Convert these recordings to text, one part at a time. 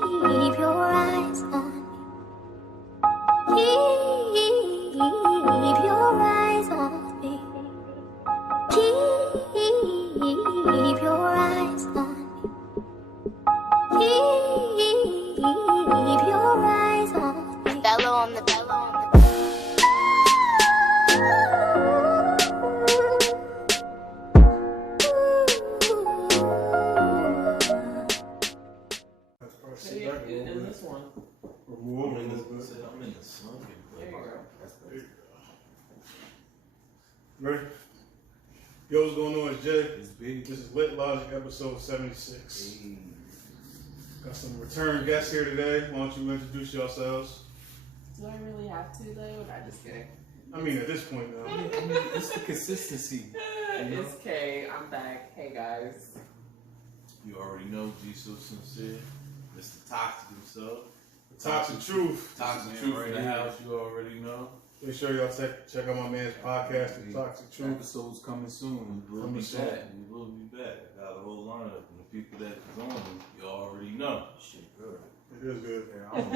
your eyes on me. Keep your eyes on me. Keep your eyes on me. Keep your eyes on me. Bello on the bello on the in this one. Remove a little bit. I'm in the sun. There you go. Ready? Yo, what's going on? It's Jay. It's big. This is Lit Logic episode 76. Hey. Got some return guests here today. Why don't you introduce yourselves? Do I really have to though? I'm just kidding. I mean, at this point now. I mean, it's the consistency. You know? It's Kay. I'm back. Hey guys. You already know, G So Sincere, Mr. Toxic himself. Toxic Truth. Toxic Truth in the house, you already know. Make sure y'all check out my man's podcast, The Toxic Truth. Episodes coming soon. We will be back. We will be back. I got a whole lineup, and the people that is on it, you already know. Shit good. It is good. Yeah, I'm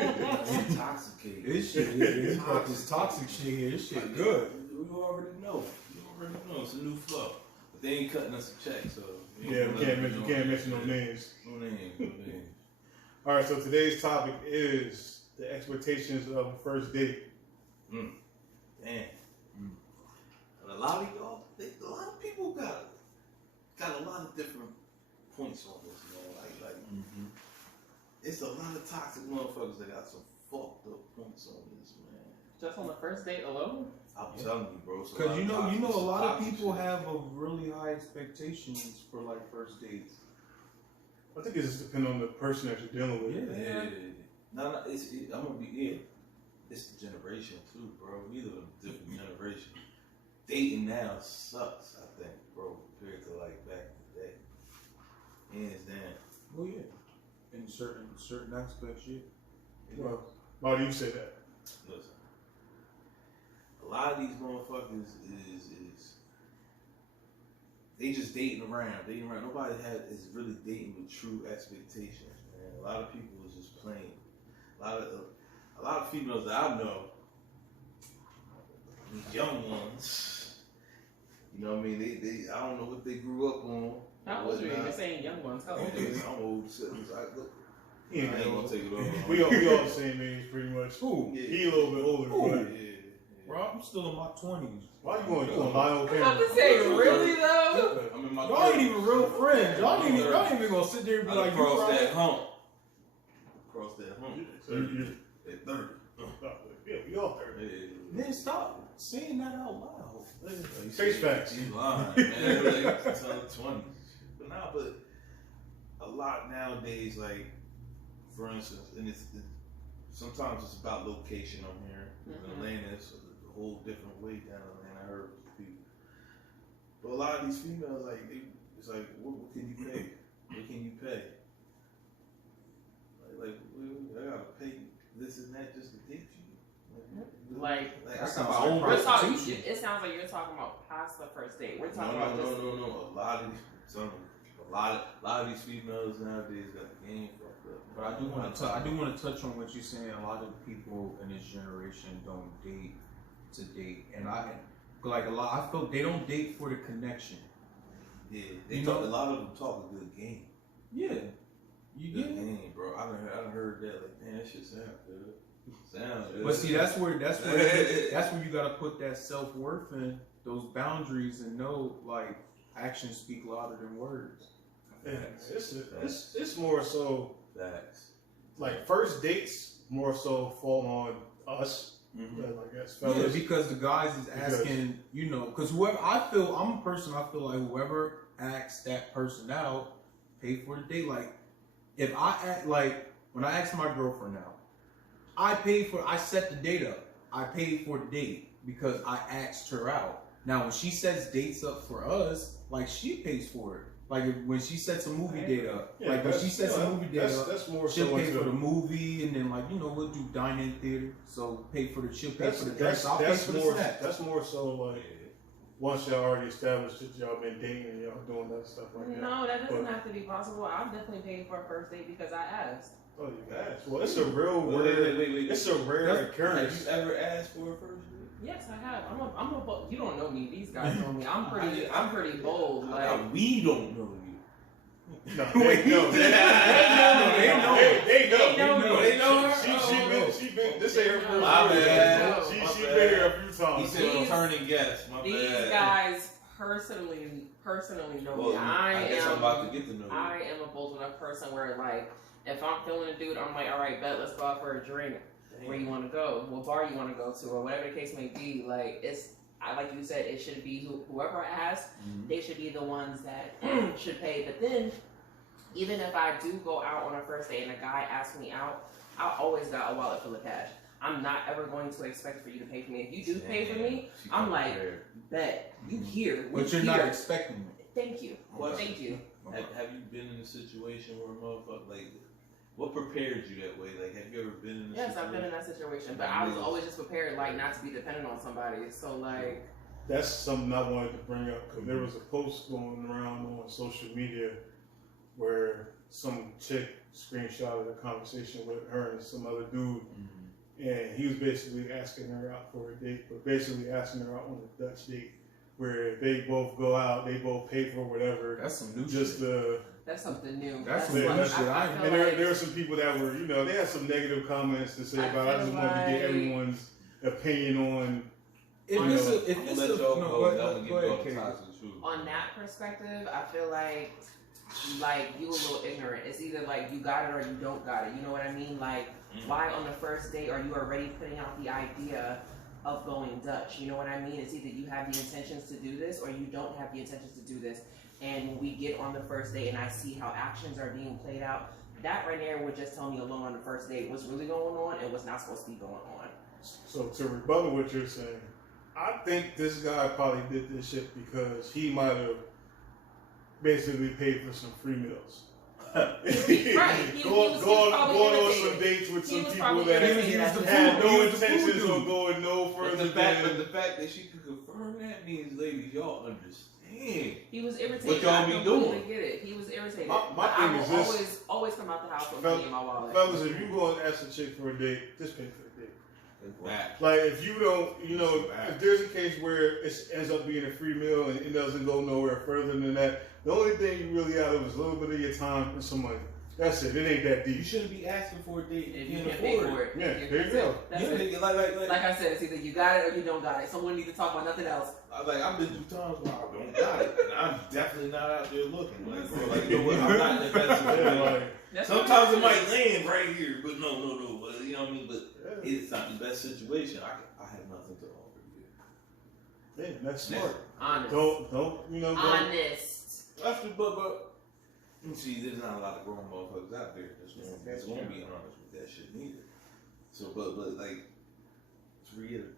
Intoxicated. This shit is this toxic shit here. This shit good. You already know. You already know. It's a new flow. But they ain't cutting us a check, so. Yeah, we can't mention no names. No names. All right, so today's topic is the expectations of a first date. Damn. And a lot of y'all, a lot of people got a lot of different points on this, man. Like it's a lot of toxic motherfuckers that got some fucked up points on this, man. Just on the first date alone? I'm telling you, bro. Because you know, a lot of people have a really high expectations for like first dates. I think it just depends on the person that you're dealing with. Yeah. No, I'm gonna be It's the generation too, bro. We live in a different generation. Dating now sucks, I think, bro, compared to like back in the day. Hands down. Well, yeah. In certain aspects, yeah. Well, why do you say that? Listen, a lot of these motherfuckers is they just dating around. Nobody is really dating with true expectations, man. A lot of people is just playing. A lot of females that I know, these young ones, you know what I mean? They I don't know what they grew up on. How old are you? You're saying young ones. How old are you? I'm old. I ain't gonna take it over. We all the same age, pretty much. Who? Yeah. He a little bit older, Who? but Yeah. Bro, I'm still in my 20s. why you going lie on I'm camera? about to say, really though? I'm in my Y'all ain't even real friends. Y'all ain't even gonna sit there and be like, cross you that right? hump. Cross that hump. So you At 30. yeah, we all 30. Then stop saying that out loud. Face facts. You lying, man. Like, it's 20s. But a lot nowadays, like, for instance, and sometimes it's about location on here. In Atlanta, it's a whole different way down in Atlanta. I heard people. But a lot of these females, like, it's like, what can you pay? What can you pay? Like, I gotta pay this and that just to date you. Like I That got sounds my like own prostitution. it sounds like you're talking about past the first date. We're talking No. about just A lot of these females nowadays got the game fucked up. But I do want to touch on what you're saying. A lot of people in this generation don't date to date, and I feel they don't date for the connection. Yeah, a You lot of them talk a good game. Yeah, you Good get it. game, bro. I done heard that. Like, man, that shit sound good. Sounds good. But see, that's where you gotta put that self-worth in, those boundaries, and know like actions speak louder than words. Yeah, it's more so Facts. like first dates more so fall on us. Mm-hmm. I guess Yeah, fellas. because the guys is asking, because whoever I'm a person. I feel like whoever asks that person out, pay for the date. Like if I act like when I ask my girlfriend out, I set the date up. I paid for the date because I asked her out. Now when she sets dates up for us, like she pays for it. Like when she sets a movie date up, Yeah, like when she sets a movie date up, that's more she'll so pay into for the movie, and then we'll do dine-in theater. So she'll pay for the drinks. I'll pay that's for the snacks. more so like once y'all already established that y'all been dating and y'all doing that stuff like that. No, that doesn't But- have to be possible. I've definitely paid for a first date because I asked. Oh, you asked. Well, it's a real Wait. It's a rare Have occurrence. you ever asked for a first date? Yes, I have. You don't know me. These guys know me. I'm pretty bold. Like, We don't know you. No, they know. They know. They know her. She been. This ain't her first My date. bad. She My been bad. here a few He times. said returning guest. My These bad. guys personally know Well, me. I guess I'm about to get to know you. I am a bold enough person where, like, if I'm feeling a dude, I'm like, all right, bet, let's go out for a drink. Where you want to go? What bar you want to go to, or whatever the case may be. Like, like you said, it should be whoever asks. Mhm. They should be the ones that should pay. But then, even if I do go out on a first date and a guy asks me out, I always got a wallet full of cash. I'm not ever going to expect for you to pay for me. If you do pay for me, She I'm come like, prepared. bet you here. We But you're here. not expecting it. Thank you. Question. Thank you. Have you been in a situation where a motherfucker, like, what prepared you that way? Like, have you ever been in a Yes, situation? I've been in that situation, but I was always just prepared, like, not to be dependent on somebody. So, like, That's something I wanted to bring up because there was a post going around on social media where some chick screenshotted a conversation with her and some other dude, and he was basically asking her out for a date, but basically asking her out on a Dutch date where they both go out, they both pay for whatever. That's some new Just shit. that's something new. That's some new like, shit. I And feel And there like- were some people that were, they had some negative comments to say I about. I just feel wanted to get like- everyone's opinion on. If I'm it's gonna a, if I'm it's gonna a, let y'all no, go. go I'm ahead, gonna go give y'all ahead, the Katie. toxic truth. On that perspective, I feel like you a little ignorant. It's either like you got it or you don't got it. You know what I mean? Like, why on the first date are you already putting out the idea of going Dutch? You know what I mean? It's either you have the intentions to do this or you don't have the intentions to do this. And when we get on the first date and I see how actions are being played out, that right there would just tell me alone on the first date what's really going on and what's not supposed to be going on. So to rebuttal what you're saying, I think this guy probably did this shit because he might have basically paid for some free meals. He going was on probably some irritated. dates with He some was people probably that irritated. He was the had food- no he was the food intentions dude. on going no But further the fact than. that she could confirm that means, ladies, y'all understand. He was irritated. What y'all I be completely doing? get it. He was irritated. My But thing I will is this. always come out the house with Fel- money in my wallet. Fellas, if you go and ask a chick for a date, just pay for the date. Back. Like if you don't, if there's a case where it ends up being a free meal and it doesn't go nowhere further than that, the only thing you really out of is a little bit of your time and some money. That's it. It ain't that You deep. shouldn't be asking for a date If if you can't can't pay afford for it. it, Yeah, that's there you go. it. That's Yeah, it. nigga, like Like I said, it's either you got it or you don't got it. Someone need to talk about nothing else. I've been through times where I don't got it, and I'm definitely not out there looking. Like, bro, like, you know what? I'm not in the best Yeah, situation. like, That's Sometimes what it might land right here, but no. But, you know what I mean? But yeah, it's not the best situation. I have nothing to offer you. yeah, that's smart. honest. Don't Honest. That's the but. See, there's not a lot of grown motherfuckers out there that's gonna be honest with that shit neither. So, but like to reiterate.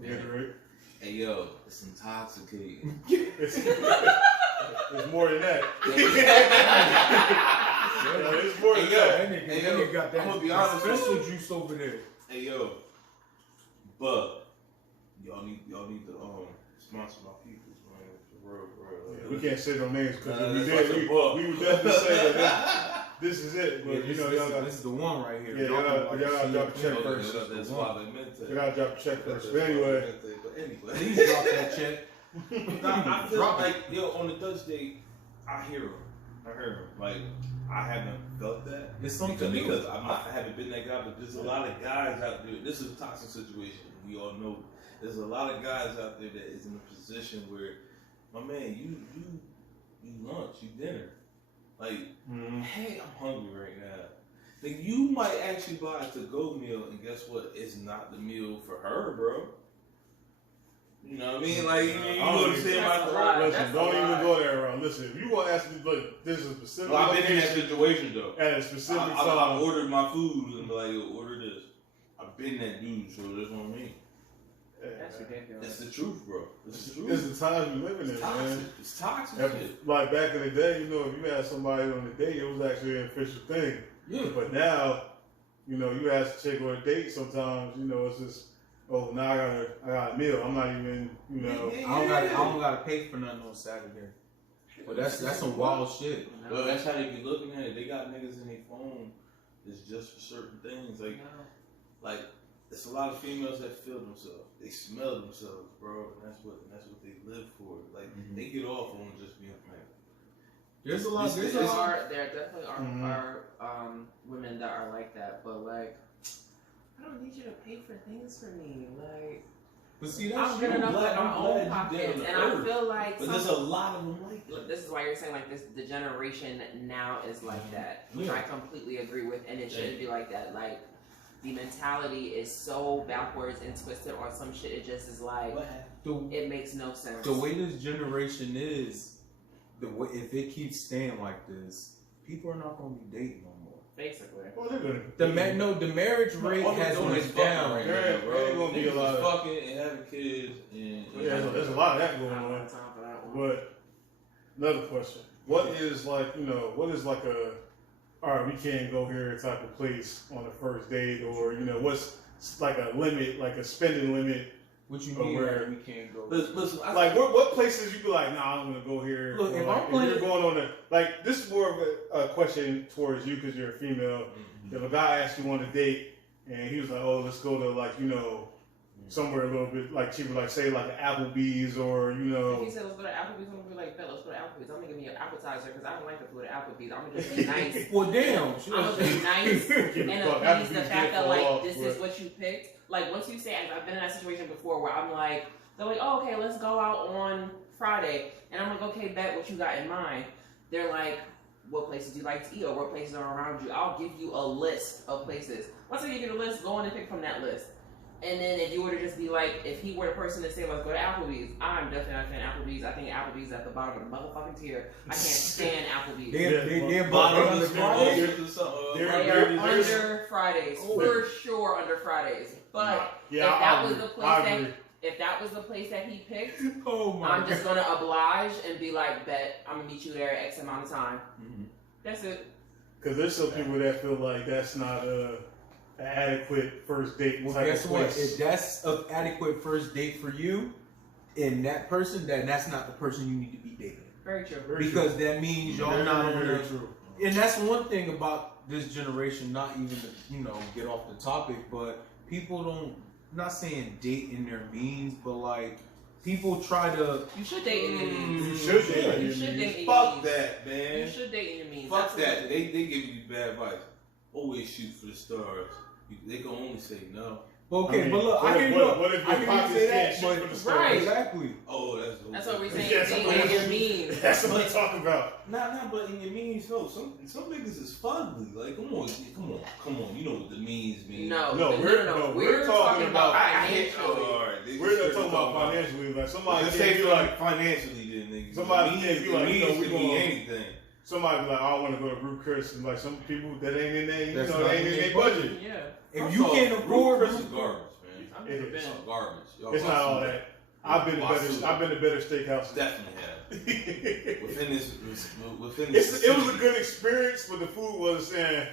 reiterate. Hey yo, it's intoxicating. It's more than that. Yeah, it's more than Hey, yo. that. That Hey, nigga yo, got that I'm gonna be honest with special you. juice over there. Hey yo, but y'all need to sponsor my peoples, man. For real. Yeah, we can't say no names because if we That's did, like a book. we would definitely say that this is it. But Yeah, y'all got this is the one right here. Yeah, y'all gotta drop a check CFP. first. That's suavemente. you gotta drop a check first. But anyway, But anyway. Please drop that check. I feel Drop it. like on the Dutch date, I hear him. Like I haven't felt that. It's something new. because I haven't been that guy, but there's a lot of guys out there. This is a toxic situation. We all know. There's a lot of guys out there that is in a position where, my man, you lunch, you dinner. Like, hey, I'm hungry right now. Then you might actually buy a to-go meal, and guess what? It's not the meal for her, bro. You know what I mean? Like, you understand That's my a lot. listen, That's a don't even lot. go there around. Listen, if you want to ask me, look, this is a specific Well, I've been in that location situation though. at a specific I time. ordered my food and be like, yo, order this. I've been that dude, so that's what I mean. Yeah, That's man. ridiculous. That's the truth, bro. It's the truth. It's the times we living in, It's toxic. man. It's toxic If- shit. like back in the day, if you had somebody on a date, it was actually an official thing. Yeah. But now, you ask a chick on a date sometimes, it's just, oh, now I got a meal. I'm not even, you know. I don't gotta pay for nothing on Saturday. But that's some wild shit. Well, that's how they be looking at it. They got niggas in their phone that's just for certain things. Like it's a lot of females that feel themselves. They smell themselves, bro, and that's what they live for. Like they get off on just being frank. There's a lot. There definitely are women that are like that, but like, I don't need you to pay for things for me. Like, but see, that's I'm good enough with my own pockets, and I feel like. But there's a lot of them like that. This is why you're saying like this. The generation now is like that, which I completely agree with, and it shouldn't be like that. Like, the mentality is so backwards and twisted on some shit. It just is like it makes no sense. The way this generation is, if it keeps staying like this, people are not going to be dating no more. Basically, Well, they're gonna. The marriage rate has went down right There now, bro. ain't gonna be a lot of fucking and having kids and there's a lot of that going I don't on. have time for that one. But another question: what is like, you know, what is like a, all right, we can't go here type of place on the first date, or you know, what's like a limit, like a spending limit? What you Or mean? where- Like we can't go? Listen, Like what places you be like, nah, I'm gonna go here. Look, or if like, I'm playing- you're going on a, like, this is more of a question towards you because you're a female. If a guy asked you on a date and he was like, oh, let's go to like, you know, somewhere a little bit like cheaper, like say like an Applebee's, or you If know. he said let's go to Applebee's, I'm gonna be like, bet, let's go to Applebee's. I'm gonna give me an appetizer because I don't like the food at Applebe's. I'm gonna just be nice. Well, damn. I'm gonna be nice Give a and fuck. appease the Applebee's fact did that fall like off, this but- is what you picked. Like once you say, I've been in that situation before where I'm like, they're like, oh, okay, let's go out on Friday, and I'm like, okay, bet what you got in mind. They're like, what places do you like to eat, or what places are around you? I'll give you a list of places. Once I give you the list, go on and pick from that list. And then if you were to just be like, if he were the person to say, let's go to Applebee's, I'm definitely not a fan of Applebee's. I think Applebee's at the bottom of the motherfucking tier. I can't stand Applebee's. They're bottom on of the the Friday. They are under Fridays, for sure under Fridays. But if that was the place that he picked, Oh my I'm just gonna oblige and be like, bet I'm gonna meet you there X amount of time. That's it. Because there's some people that feel like that's not an adequate first date Well, type guess of what? place. If that's an adequate first date for you, and that person, then that's not the person you need to be dating. Very true. Because that means y'all not very gonna. true. And that's one thing about this generation. Not even to, you know, get off the topic, but people don't. I'm not saying date in their means, but like people try to. You should date in your means. You should date in You your should means. date in your Fuck means. that, man. You should date in your means. Fuck that. Absolutely. They give you bad advice. Always shoot for the stars. They can only say no. Okay, I mean, but look, what I if- can what- look. what if I your can pockets say can't that, shoot but for the stars? Right. Exactly. Oh, That's what we're saying. Yes, Date I'm in your means. That's what I'm talking about. Nah, but in your means, no. Some niggas is fugly. Like, come on. You know what the means mean. No, we're talking about financially. Alright, We're not talking about financially. Like somebody Let's can't say be like, financially, then niggas. Somebody means, can't be like, you know, we can mean gonna- anything. somebody be like, I want to go to Ruth Chris, and like some people that ain't in there, you That's know, not they ain't in in their their budget. Yeah. If you can't afford, Chris is garbage, man. I've It never is. been. It's garbage. Y'all It's not watch all it. that. I've been to better steakhouse. Definitely have. Within this, It was a good experience, but the food was saying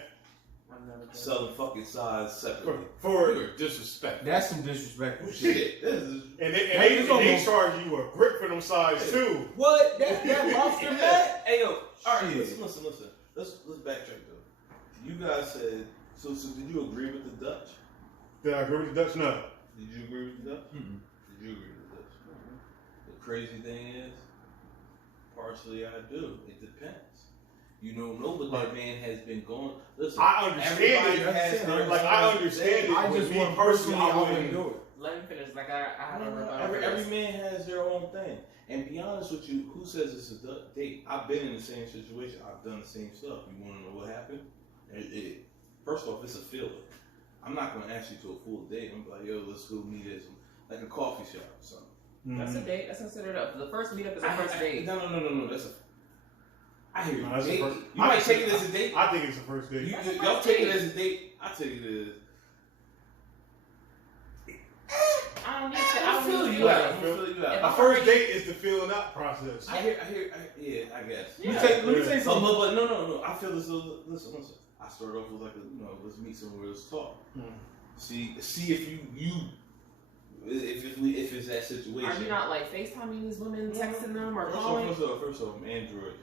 I've never been. selling fucking sides separately. for You're disrespectful. that's some disrespectful shit. shit. This is and That is they almost- charge you a grip for them sides too. What? That lobster mat? Hey yo, all right, Shit. listen. Let's backtrack though. You guys said so. Did you agree with the Dutch? Did I agree with the Dutch? No. Did you agree with the Dutch? Mm-mm. Did you agree with the Dutch? The crazy thing is, partially I do. It depends. You don't know what that man has been going. Listen, I understand everybody it. has their Like I understand it. I but just me want personally, I wouldn't wouldn't. do it. Let me finish. Like I have a rebuttal. Every, for every this. man has their own thing. And be honest with you, who says it's a date? I've been in the same situation. I've done the same stuff. You want to know what happened? First off, it's a feeling. I'm not going to ask you to a full date. I'm like, yo, let's go meet at like a coffee shop or something. That's a date. That's considered the first meetup is a first date. No. That's a. I hear you. No, that's a Date. first- You might take it as a date. I think it's a first date. Y'all take it as a date. I take it as. I don't need to. I feel you out. I feel you If A out. first date is the filling out process. I hear. Yeah, I guess. Let me say something. But no. I feel this. Listen. I start off with like let's meet somewhere, let's talk. Hmm. See if you If it's that situation. Are you not like FaceTiming these women, texting them, or First calling? off, I'm Android.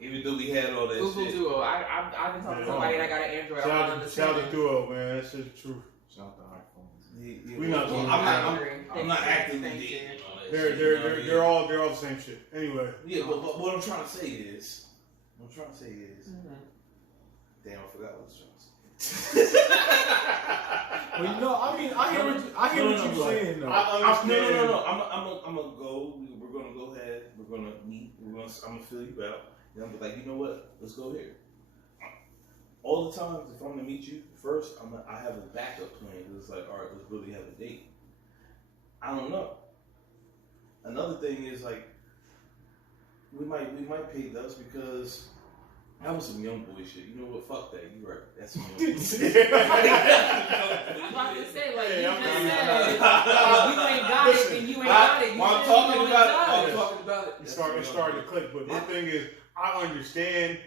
Even though we had all that Google shit. Duo. I've been talking to somebody that got an Android. I don't Shout understand out to Duo, man. That's just the truth. Shout out to iPhones. We not Well, talking I'm not actively Thank you. dating and all that shit, you know what I mean? They're all the same shit. Anyway. Yeah, but what I'm trying to say is, damn, I forgot what I was trying to say. Well, you know, I mean, I hear what you're saying, though. I understand. No. I'm gonna go. We're gonna go ahead. We're gonna meet. I'm gonna fill you out. And I'm like, you know what? Let's go here. All the times, if I'm gonna meet you first, I have a backup plan. It's like, all right, let's really have a date. I don't know. Another thing is like, we might pay dust because that was some young boy shit. You know what? Fuck that. You right. That's some young boy shit. I'm about to say, like, you just said, if you ain't got it, then you ain't got it. You I'm shouldn't talking be about doing it. it. I'm talking about it. It's starting to click, but my thing is, I understand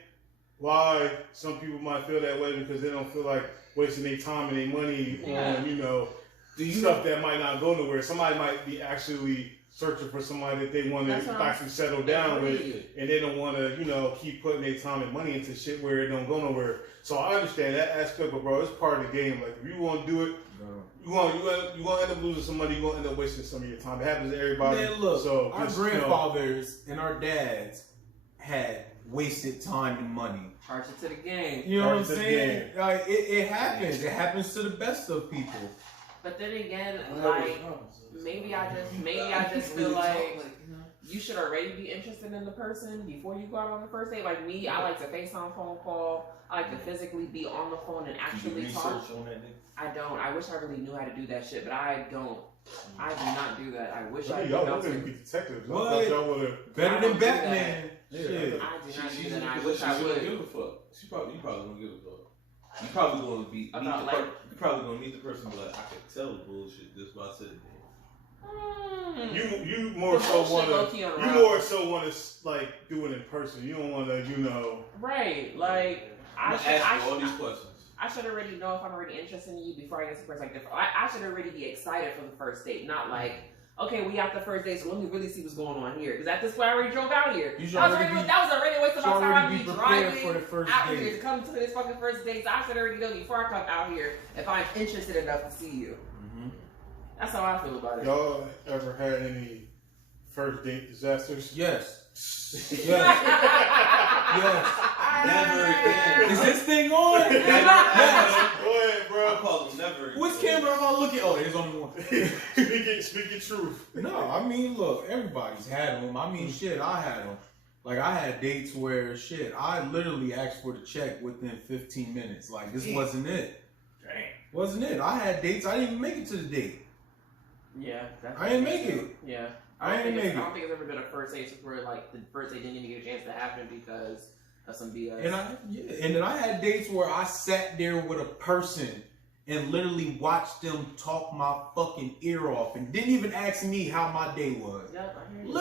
why some people might feel that way because they don't feel like wasting their time and their money on, stuff that might not go nowhere. Somebody might be actually searching for somebody that they want to actually settle down with, and they don't want to, keep putting their time and money into shit where it don't go nowhere. So I understand that aspect, but bro, it's part of the game. Like if you want to do it, you want to end up losing some money. You want to end up wasting some of your time. It happens to everybody. Man, look, so our grandfathers and our dads had wasted time and money. Charge it to the game. You know what I'm saying? Like it happens. It happens to the best of people. But then again, like maybe I just feel like you should already be interested in the person before you go out on the first date. Like me, I like to FaceTime phone call. I like to physically be on the phone and actually talk. On that nigga? I don't. I wish I really knew how to do that shit, but I don't. I do not do that. I wish I knew y'all how wouldn't to. be detectives. What? I thought y'all would have. Better than Batman. Yeah. Shit. I do not do that. I wish She I don't would. give a fuck. You probably don't give a fuck. You probably gonna meet the you probably gonna meet the person, but like, I could tell the bullshit just by sitting there. You more so want to like do it in person. You don't want to Right, like I ask you all these questions. I should already know if I'm already interested in you before I get to the first. Like, I should already be excited for the first date, not like, okay, we have the first date, so let me really see what's going on here. Because at this point, I already drove out here. That was already a waste of my time. I'd be driving for the first out date. here to come to this fucking first date. So I should already know before I come out here if I'm interested enough to see you. Mm-hmm. That's how I feel about it. Y'all ever had any first date disasters? Yes. Yes. Yes. Never again. Is this thing on? Yes. Go ahead, I bro. call them never again. Which camera am I looking? Oh, there's only one. Speaking truth. No, I mean, look, everybody's had them. I mean, shit, I had them. Like, I had dates where, shit, I literally asked for the check within 15 minutes. Like, this wasn't it. Dang. Wasn't it. I had dates, I didn't even make it to the date. Yeah. I didn't make it. Yeah. I didn't make I don't it. think it's ever been a first date where, like, the first date didn't even get a chance to happen because of some BS. And then I had dates where I sat there with a person and literally watched them talk my fucking ear off and didn't even ask me how my day was. Yep, I hear you.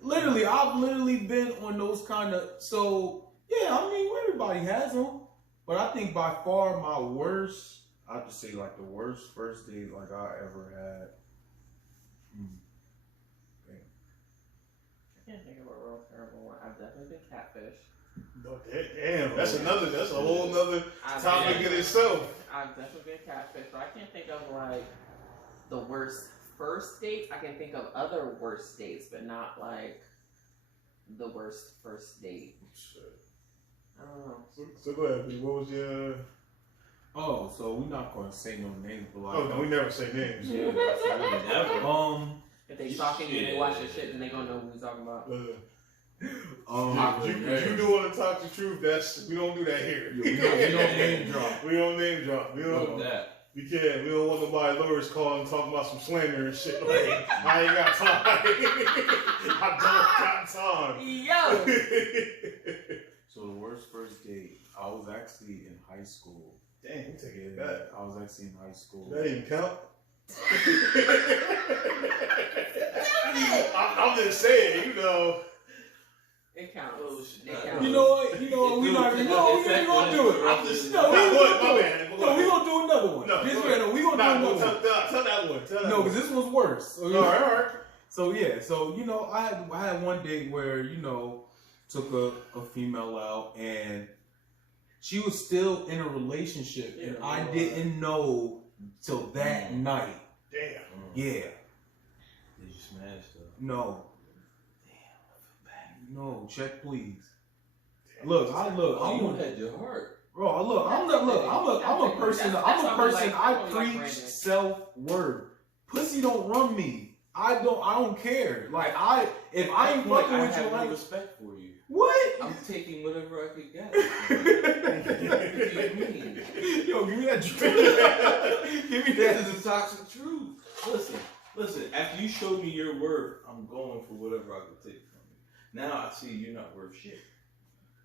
Literally, I've literally been on those kind of. So yeah, I mean, everybody has them, but I think by far my worst, I'd just say like the worst first date like I ever had. I can't think of a real terrible one. I've definitely been catfish. Damn, that's a whole nother topic in itself. I've definitely been catfish, but I can't think of like the worst first dates. I can think of other worst dates, but not like the worst first date. I don't know. So go ahead, B. What was your? Oh, so we're not gonna say no names, but like. Oh no, we never say names. Yeah, never. If they stalking you and they watch your shit, then they gonna know what we talking about. You do want to talk the truth? We don't do that here. We don't name drop. We don't name drop. We don't. That. We can't. We don't want nobody lawyers calling and talking about some slander and shit. Like, I ain't got time. I don't got time. Yo. So the worst first date, I was actually in high school. Damn, you taking it back. I was actually in high school. That didn't count. I'm just saying, It counts. Oh, shit. It counts. You know what? We're not even gonna do it. I'm just. No, what? My bad. No, we're gonna do another one. We gonna do another one. Tell that one. No, because this one's worse. So, all right. So yeah, so you know, I had one date where, you know, took a female out and she was still in a relationship, and I didn't know till that night. Damn. Yeah. Did you smash though? No. Damn, I feel bad. No, check please. Damn. Look, You had your heart. Bro, I'm a person. I preach self-worth. Pussy don't run me. I don't care. Like if I ain't fucking with you, I like have respect for you. what? I'm taking whatever I could get. Yo, give me that drink. Give me That that. is the toxic truth. Listen. After you showed me your worth, I'm going for whatever I could take from you. Now I see you're not worth shit.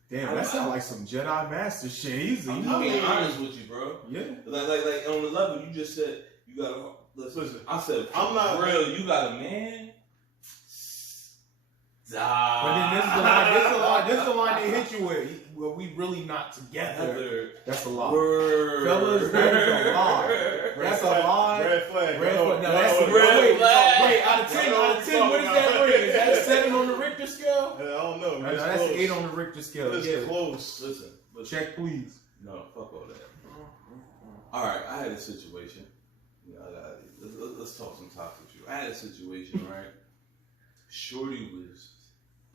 Damn, that sounds like some Jedi Master shit. Easy. I'm just being honest with you, bro. Yeah. Like on the level you just said, you got a listen. I said, I'm not real. You got a man. But then this is the line they hit you with. Well, we really not together. That's a lie. Fellas, that is a lie. That's a lie. Red flag. No, that's a red flag. Wait, out of 10, what is that rate? Is that a 7 on the Richter scale? I don't know. No, that's an 8 on the Richter scale. It's close. Listen. Check, please. No, fuck all that. All right, I had a situation. Let's talk some toxic shit. I had a situation, right? Shorty was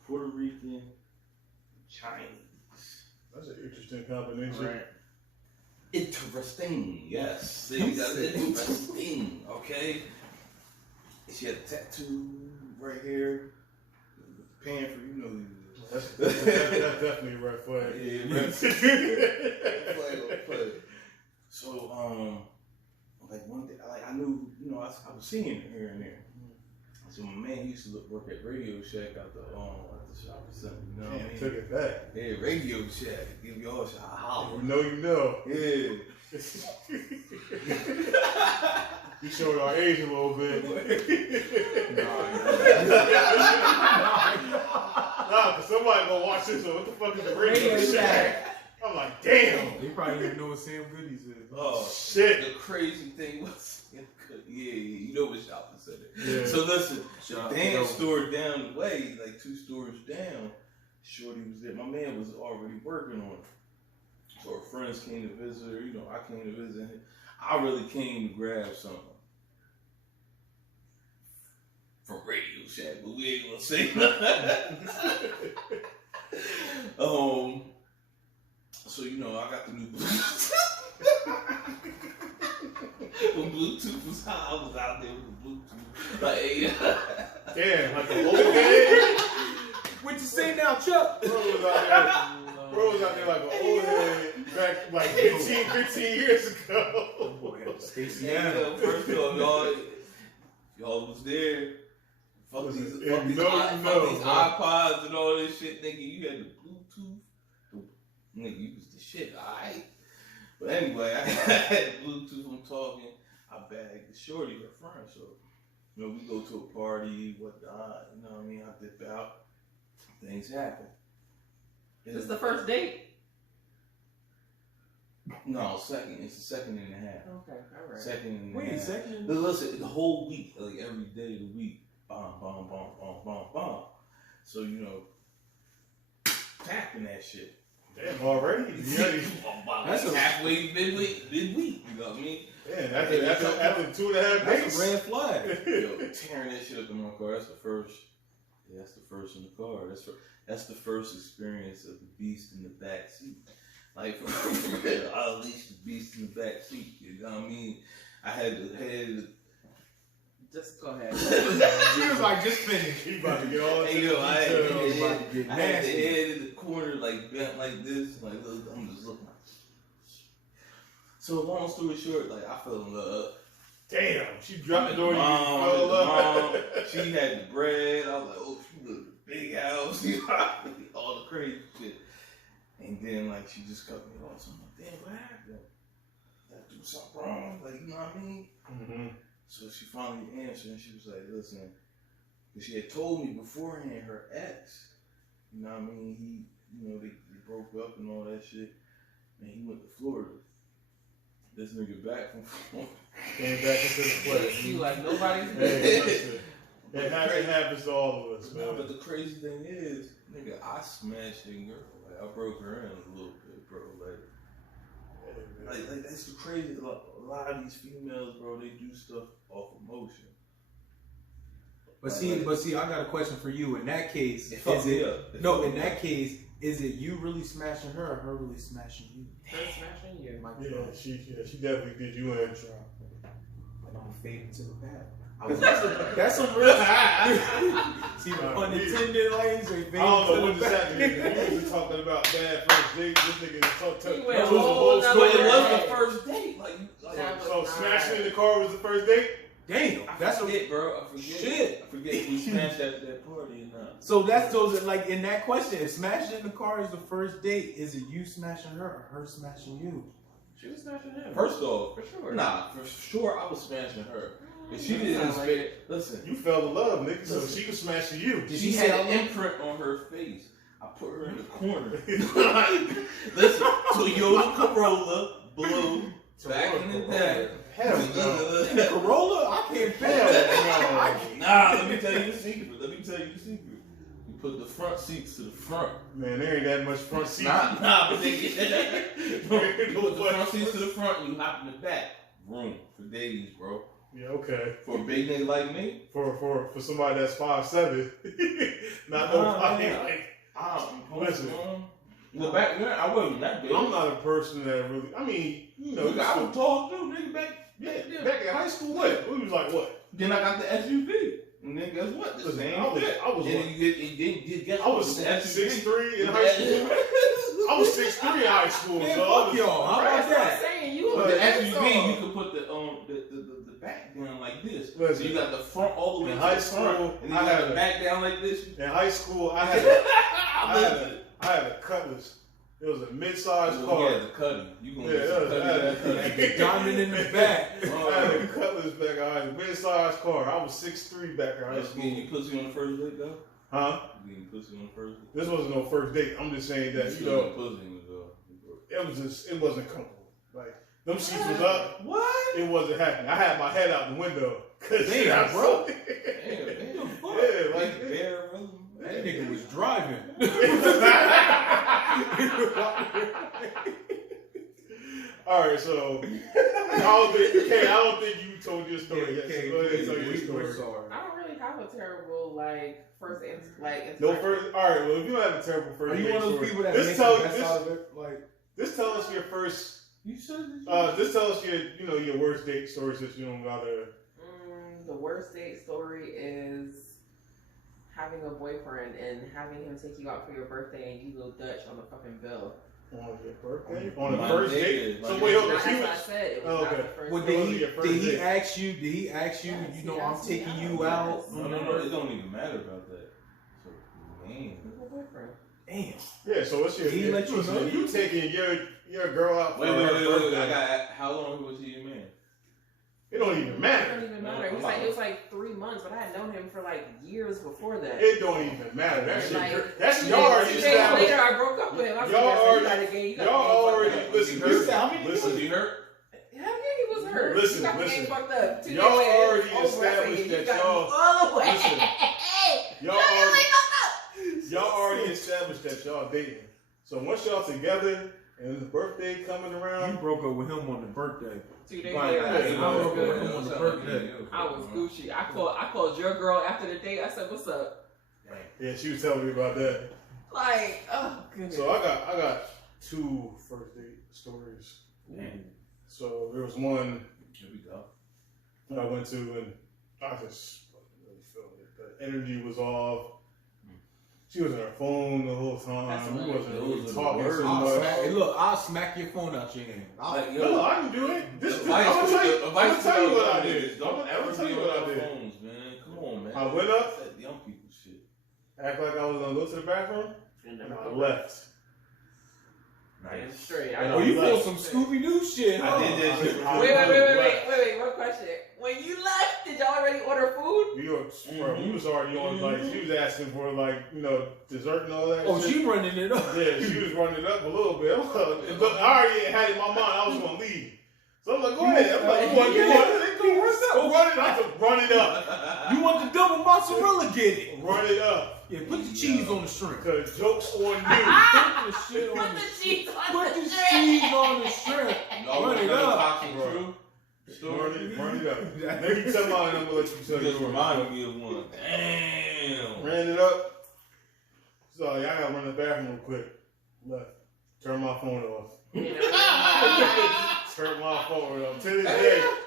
Puerto Rican, Chinese. That's an interesting combination. Right. Interesting, yes. That's interesting, okay? She had a tattoo right here. Paying for, you know. That's definitely a red flag. Yeah, red flag. So, like one day, like I knew, you know, I was seeing her here and there. So my man used to work at Radio Shack at the shopping center. You know what I mean? Took it back. Yeah, Radio Shack. Give y'all a holler. You know. Yeah. You showed our age a little bit. Nah, cause somebody gonna watch this. So what the fuck is the Radio Shack? I'm like, damn. They probably didn't know what Sam Goodies is. Oh shit. The crazy thing was, yeah, you know what shopping center. Yeah. So listen, the dance store down the way, like 2 stores down, Shorty was there. My man was already working on it. So her friends came to visit her. You know, I came to visit him. I really came to grab something from Radio Shack, but we ain't gonna say nothing. So you know, I got the new Bluetooth. When Bluetooth was hot, I was out there with the Bluetooth. Like, damn, like the old head. What you say now, Chuck? Bro was out there like an old head back like 15 years ago. Boy, Stacey yeah, first off, y'all was there. Fuck these iPods and all this shit, nigga. You had the Bluetooth. Nigga, you was the shit, alright? But anyway, I had the Bluetooth, I'm talking. I bagged the shorty, her friend, so, you know, we go to a party, whatnot, you know what I mean? I dip out. Things happen. Is this the first date? No, second. It's the second and a half. Okay, alright. Second and a Wait, half. second? Listen, the whole week, like every day of the week, bomb. So, you know, tapping that shit. Damn, already? That's halfway midweek, you know what I mean? Damn, after 2.5 days. That's a red flag. Yo, tearing that shit up in my car, that's the first. Yeah, that's the first in the car. That's the first experience of the beast in the back seat. Like, I unleashed the beast in the back seat. You know what I mean? I had to. Just go ahead. She was like, just finish. He about to get all Hey, yo, I had get the nasty. head in the corner, like, bent like this. Like, look, I'm just looking like. So, long story short, like, I fell in love. Damn, she dropped the door. Mom, she had the bread. I was like, oh, she lived in a big house. All the crazy shit. And then, like, she just cut me off. So I'm like, damn, what happened? Did I do something wrong? Like, you know what I mean? Mm-hmm. So she finally answered, and she was like, listen, because she had told me beforehand her ex, you know what I mean? He, you know, they broke up and all that shit. And he went to Florida. this nigga back from Came back into the play. You like nobody's Hey, listen, it happens to all of us, man. No, but the crazy thing is, nigga, I smashed a girl. Like, I broke her in a little bit, bro. Like that's the crazy. A lot of these females, bro, they do stuff off emotion. But see, I got a question for you. In that case, It that case, is it you really smashing her or her really smashing you? Her smashing you. She definitely did you in. And I'm fading to the back. That's some real. See the pun intended, like so I don't know what just happened. We was talking about bad first date. This nigga just talked. He went That was a whole whole nother story. It was way. the first date. So smashing in the car was the first date. Damn, That's it, bro. I forget. Shit. I forget if we smashed at that party or not. So that's those like in that question. If smashing in the car is the first date, is it you smashing her or her smashing you? She was smashing him. First off, for sure. nah, for sure I was smashing her. And she That didn't sounds like expect. Listen, You fell in love, nigga. So she was smashing you. Did she she had say an I love imprint on her face. I put her in the corner. Listen, Toyota Corolla, blue, back in the day. Hell no. Corolla? I can't Hell pay. no. Nah, let me tell you the secret. You put the front seats to the front. Man, there ain't that much front seat. Nah, but they get that. You put the front seats to the front and you hop in the back. Room for days, bro. Yeah, okay. For a big nigga like me, For somebody that's 5'7", not nobody. man. Listen. In the back then, I wasn't that big. I'm not a person that really. I mean, you know, Look, I was tall too, nigga. Back back in high school, what? We was like what? Then I got the SUV. And then guess what? The Listen, same I was shit. what? Guess I was what? The SUV. 6'3" in high school. I was 6'3" in high school. Man, So I fuck was, y'all. How That's about what I'm that? saying. You But was the an SUV, asshole. you could put the back down like this. So Listen, you got the front all the way in to high the front, school, and then I you had got the a- back down like this. in high school, I had a Cutlass. It was a mid-sized car. Yeah, the Cuddy. You gonna Yeah, get some that was- Cuddy. The diamond in the back. I had a Cutlass back in high school. Mid-sized car. I was 6'3" back in high Getting school. you pussy on the first date though? Huh? Getting pussy on the first date? This wasn't no first date. I'm just saying that, you know, Pussy was, it wasn't comfortable. Like, them seats was up. what? It wasn't happening. I had my head out the window. Damn, bro. Damn, Yeah, like, bare rhythm. That nigga was driving. all right, so I don't think you told your story yet. So go ahead and tell your We're story. sorry. I don't really have a terrible first No first. All right, well, if you don't have a terrible first Are you date one of those story, people that just makes tell the best out of it? Like, just tell us your first. You said Just tell us your worst date stories that you don't gotta. The worst date story is having a boyfriend and having him take you out for your birthday and you go Dutch on the fucking bill. On your birthday? On the My first nigga, date? my So nigga. wait, hold on. That's She what I was. said. It was Oh, not okay. the first well, What date. was your first did he date? ask you? Did he ask you? Yes, You know, he I'm asked me taking out. you out. Yes. No, it don't even matter about that. So, man. He's my boyfriend. Damn. Yeah. So what's your? He let you listen, know? You taking your girl out for Wait, her birthday? I got. How long was he your man? It don't even It matter. don't even matter. It was like 3 months, but I had known him for like years before that. It don't even matter. That's Like, your. That's 2 y'all already days established. later, I broke up with him. I was Y'all like, already- you got Y'all the already game fucked up. listen. You said how many Was years? he hurt? Hell yeah, he was hurt. Listen, you got the game listen. fucked up. 2 days Y'all later, already over established you that got y'all- me all the way. listen. You Y'all got me already. fucked up. Y'all already established that y'all dating. So once y'all together and his birthday coming You around, broke up with him on the birthday. 2 days Fine, later, I I ain't was broke up with him good. on the birthday. I was Gucci. I called your girl after the date. I said, "What's up?" yeah, she was telling me about that. Like, oh goodness. So I got 2 first date stories. Damn. So there was one Here we go. that I went to and I just wasn't really feeling it. The energy was off. She was on her phone the whole That's time. We what wasn't those really are the talking words. so I'll much. smack, hey, look, I'll smack your phone out your hand. Like, No, I can do it. I'm Advice gonna tell you. to- I'm gonna tell you what I young did. niggas, I'm Don't gonna ever tell be you on what I our did. phones, man. Come on, man. I went up. That's that young people shit. Act like I was gonna go to the bathroom, And and then I left. And straight. I I know. Oh, you left. pulled some Scooby Doo shit. I huh? did that shit. Wait. One question. When you left, did y'all already order food? We was already on like she was asking for like dessert and all that. Oh, shit. she running it up. Yeah, she was running it up a little bit. But I already had in my mind I was gonna leave. So I'm like, go ahead. I'm like, you want it? Run it up. You want the double mozzarella? Get it. Run it up. Yeah, put the cheese on the shrimp. Cause joke's on you. Put the shit on Put the cheese on Put the the shrimp. cheese on the shrimp. Run it up. Run it up. Let me tell mine and I'm gonna let you tell Just you. reminded me of one. Damn. Ran it up. So I gotta run the bathroom real quick. Left. Turn my phone off. Turn my phone off. To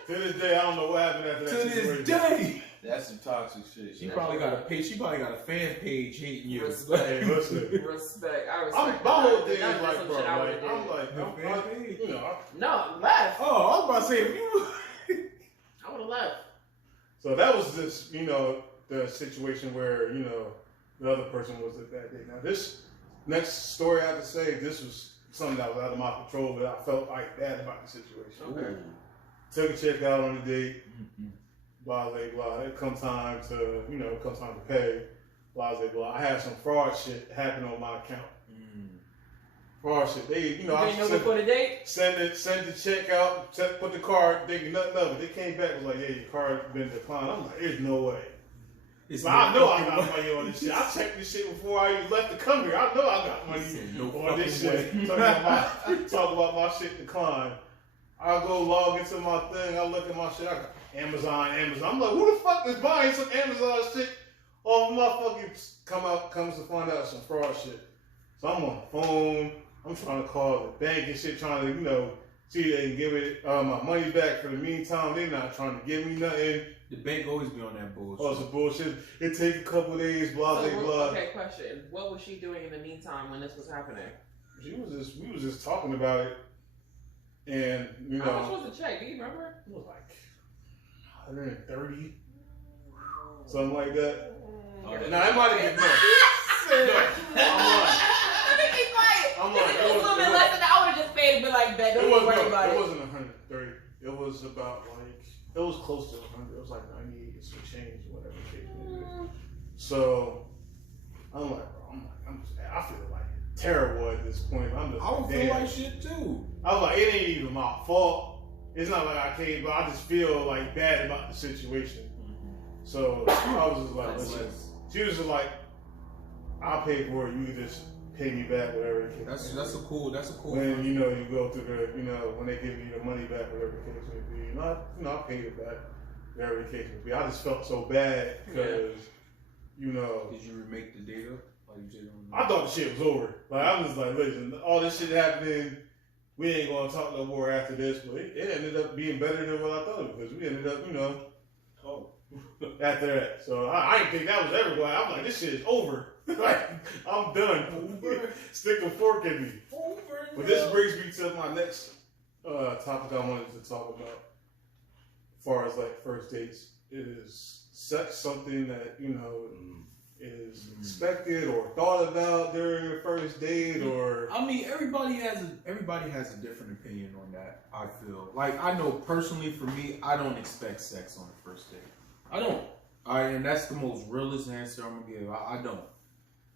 this day, I don't know what happened after that. To situation. this day. That's some toxic shit. She probably got a page. She probably got a fan page hating you. Respect. Hey, listen. Respect. I My respect. whole thing is That's like, some bro, shit I like, would've I'm did. like, you know, No, left. Oh, I was about to say if you. I would have left. so that was just, you know, the situation where, you know, the other person was at that day. Now, this next story I have to say, this was something that was out of my control, but I felt like bad about the situation. Okay. Took a check out on the date, blah, blah, blah. It come time to, you know, come time to pay, blah, blah, blah. I had some fraud shit happen on my account. Fraud shit. They, you know, You didn't know before the date? send the check out, put the card, thinking nothing of it. They came back and was like, yeah, your card been declined. I'm like, there's no way. It's But I know I got money on this shit. I checked this shit before I even left to come here. I know I got money on this shit. Talk about my shit decline. I go log into my thing. I look at my shit. I got Amazon. I'm like, who the fuck is buying some Amazon shit off of my fucking comes to find out some fraud shit. So I'm on the phone. I'm trying to call the bank and shit, trying to, you know, see if they can give it my money back. For the meantime, they're not trying to give me nothing. The bank always be on that bullshit. Oh, some bullshit. It take a couple days, blah, blah, blah. Okay, question. What was she doing in the meantime when this was happening? We was just talking about it. And, you know. How much was the check? Do you remember? It was like 130. Something like that. Okay. Now, it might have been more. I'm If it was a little bit less than that, I would have just paid and been like, bet, don't even worry about it it. wasn't 130. It was about like, it was close to 100. It was like 98 and some change, whatever the case may be. So, I'm like, bro, I feel like terrible at this point. I would feel like shit too. I was like, it ain't even my fault. It's not like I came, but I just feel like bad about the situation. So I was just like, listen. She was just like, I'll pay for it. You can just pay me back, whatever the case. That's a cool. When you know you go through the, you know, when they give you the money back, whatever the case may be. I paid it back, whatever the case may be. I just felt so bad because, you know. Did you remake the data? Like you did on I thought the shit was over. Like I was like, listen, all this shit happening. We ain't gonna talk no more after this, but it ended up being better than what I thought it was. We ended up, you know, after that. So I didn't think that was ever going. I'm like, this shit is over. Like, I'm done. Stick a fork in me. But this brings me to my next topic I wanted to talk about. As far as like first dates, is sex something that, you know, is expected or thought about during your first date, or I mean, everybody has a different opinion on that. I feel like, I know personally for me, I don't expect sex on the first date. I don't. And that's the most realist answer I'm gonna give. I don't.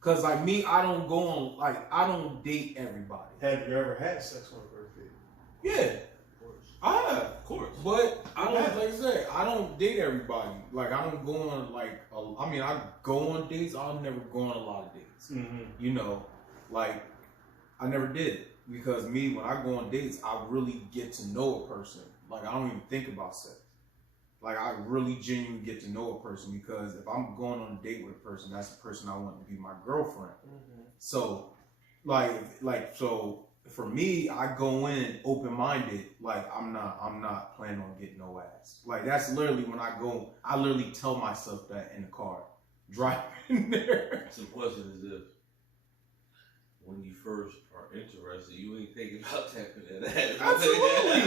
Cause like me, I don't go on, like, I don't date everybody. have you ever had sex on a first date? Yeah, I have, of course. But I don't, like I said, I don't date everybody. Like, I don't go on I go on dates. I'll never go on a lot of dates. You know, like, I never did, because me, when I go on dates, I really get to know a person. Like, I don't even think about sex. Like, I really genuinely get to know a person, because if I'm going on a date with a person, that's the person I want to be my girlfriend. So, so for me, I go in open-minded. Like, I'm not planning on getting no ass. Like, that's literally when I go. I literally tell myself that in the car, driving there. Some question is this: when you first are interested, you ain't thinking about tapping that ass. Absolutely.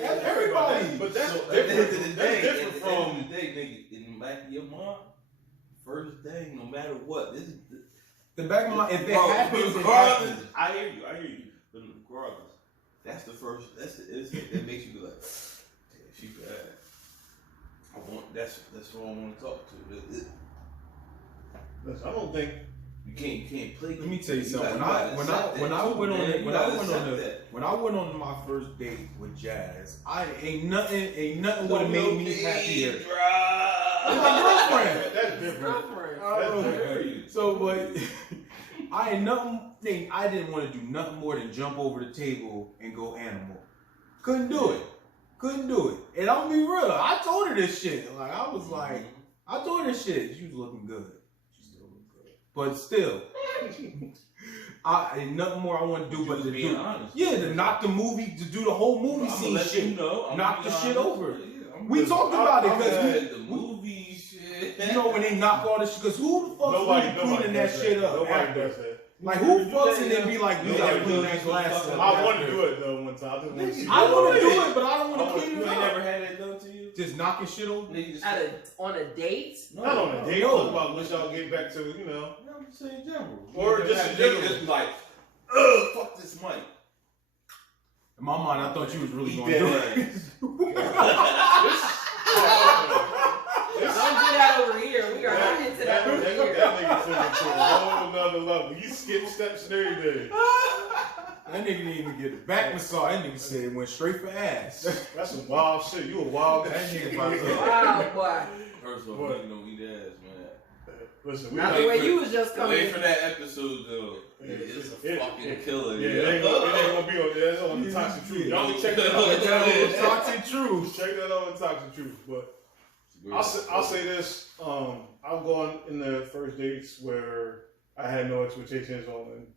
Everybody. But that's So, different. That's different at the from. end of the day, nigga, in the back of your mind, first thing, no matter what, this is The back of my, if it Bro, happens, it regardless, happens. I hear you. But regardless, that's the first. That's the instinct that makes you be like, damn, she bad. That's what I want to talk to. Listen, I don't think You can't play. Let me tell you something. When I went on my first date with Jazz, ain't nothing would have made me happier. My girlfriend. That's different. So, but I didn't want to do nothing more than jump over the table and go animal. Couldn't do it. And I'll be real. I told her this shit. Like I was like, I told her this shit. She was looking good. She still looked good. But still, ain't nothing more I want to do but to do. Honest. Yeah, to knock the movie, to do the whole movie scene shit. Knock the shit over. We talked about it because the movie shit. You know when they knock all this shit, because who the fuck's really cleaning that shit up? Nobody does that. Like who fucks and then be like, we gotta clean that glass up. I want to do it though one time. I want to do it, but I don't want to clean it up. You ain't never had that done to you? Just knocking shit over? On a date? Not on a date. Talk about when y'all get back to, you know. No, I'm just saying general. Or just in general. Just be like, fuck this mic. In my mind, I thought you was really going to do it. Don't do that over here. We are not into that over here. That nigga took it to a whole nother level. You skip steps and everything. That nigga didn't even get a back massage. That nigga said it went straight for ass. That's some wild shit. You a wild That nigga about to Wow, boy. First of all, you know we ass, man. Listen, Not the way you was just coming. Wait for that episode though. It's a fucking killer. Yeah, it ain't gonna be on there. It's on the Toxic Truth. Y'all can check that out. Toxic Truth. Check that out on Toxic Truth. But I'll say this. I've gone in the first dates where I had no expectations on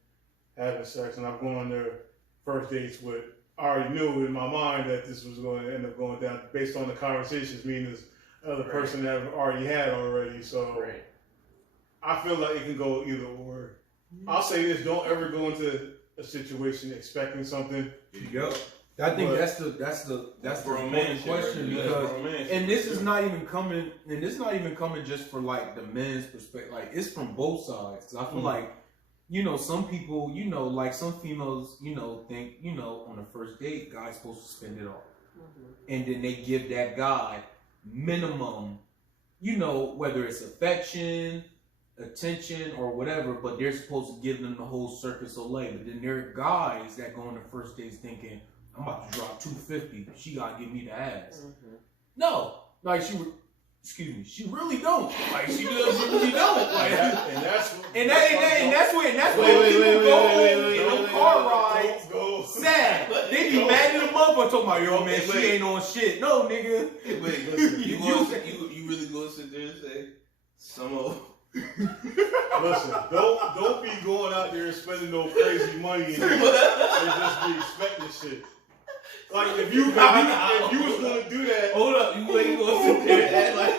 having sex, and I've gone on their first dates with I already knew in my mind that this was going to end up going down based on the conversations me and this other person that I've already had already. So I feel like it can go either or. I'll say this: don't ever go into a situation expecting something. There you go. I think that's the important question because, and this is not even coming just for like the men's perspective. Like it's from both sides. Cause I feel like, you know, some people, you know, like some females, you know, think, you know, on the first date, guy's supposed to spend it all, and then they give that guy minimum, you know, whether it's affection, attention or whatever, but they're supposed to give them the whole Circus Soleil. But then there are guys that go on the first dates thinking, I'm about to drop $250. She gotta give me the ass. No, like she really don't. Like she really don't. Like, and that's where people go home on car rides sad. They be mad at the motherfucker talking about, yo man, she ain't on shit. No nigga. Wait, listen, you really gonna sit there and say some of Listen, don't be going out there and spending no crazy money and just be expecting shit. Like if you was gonna do that, hold up, you ain't gonna sit there and act like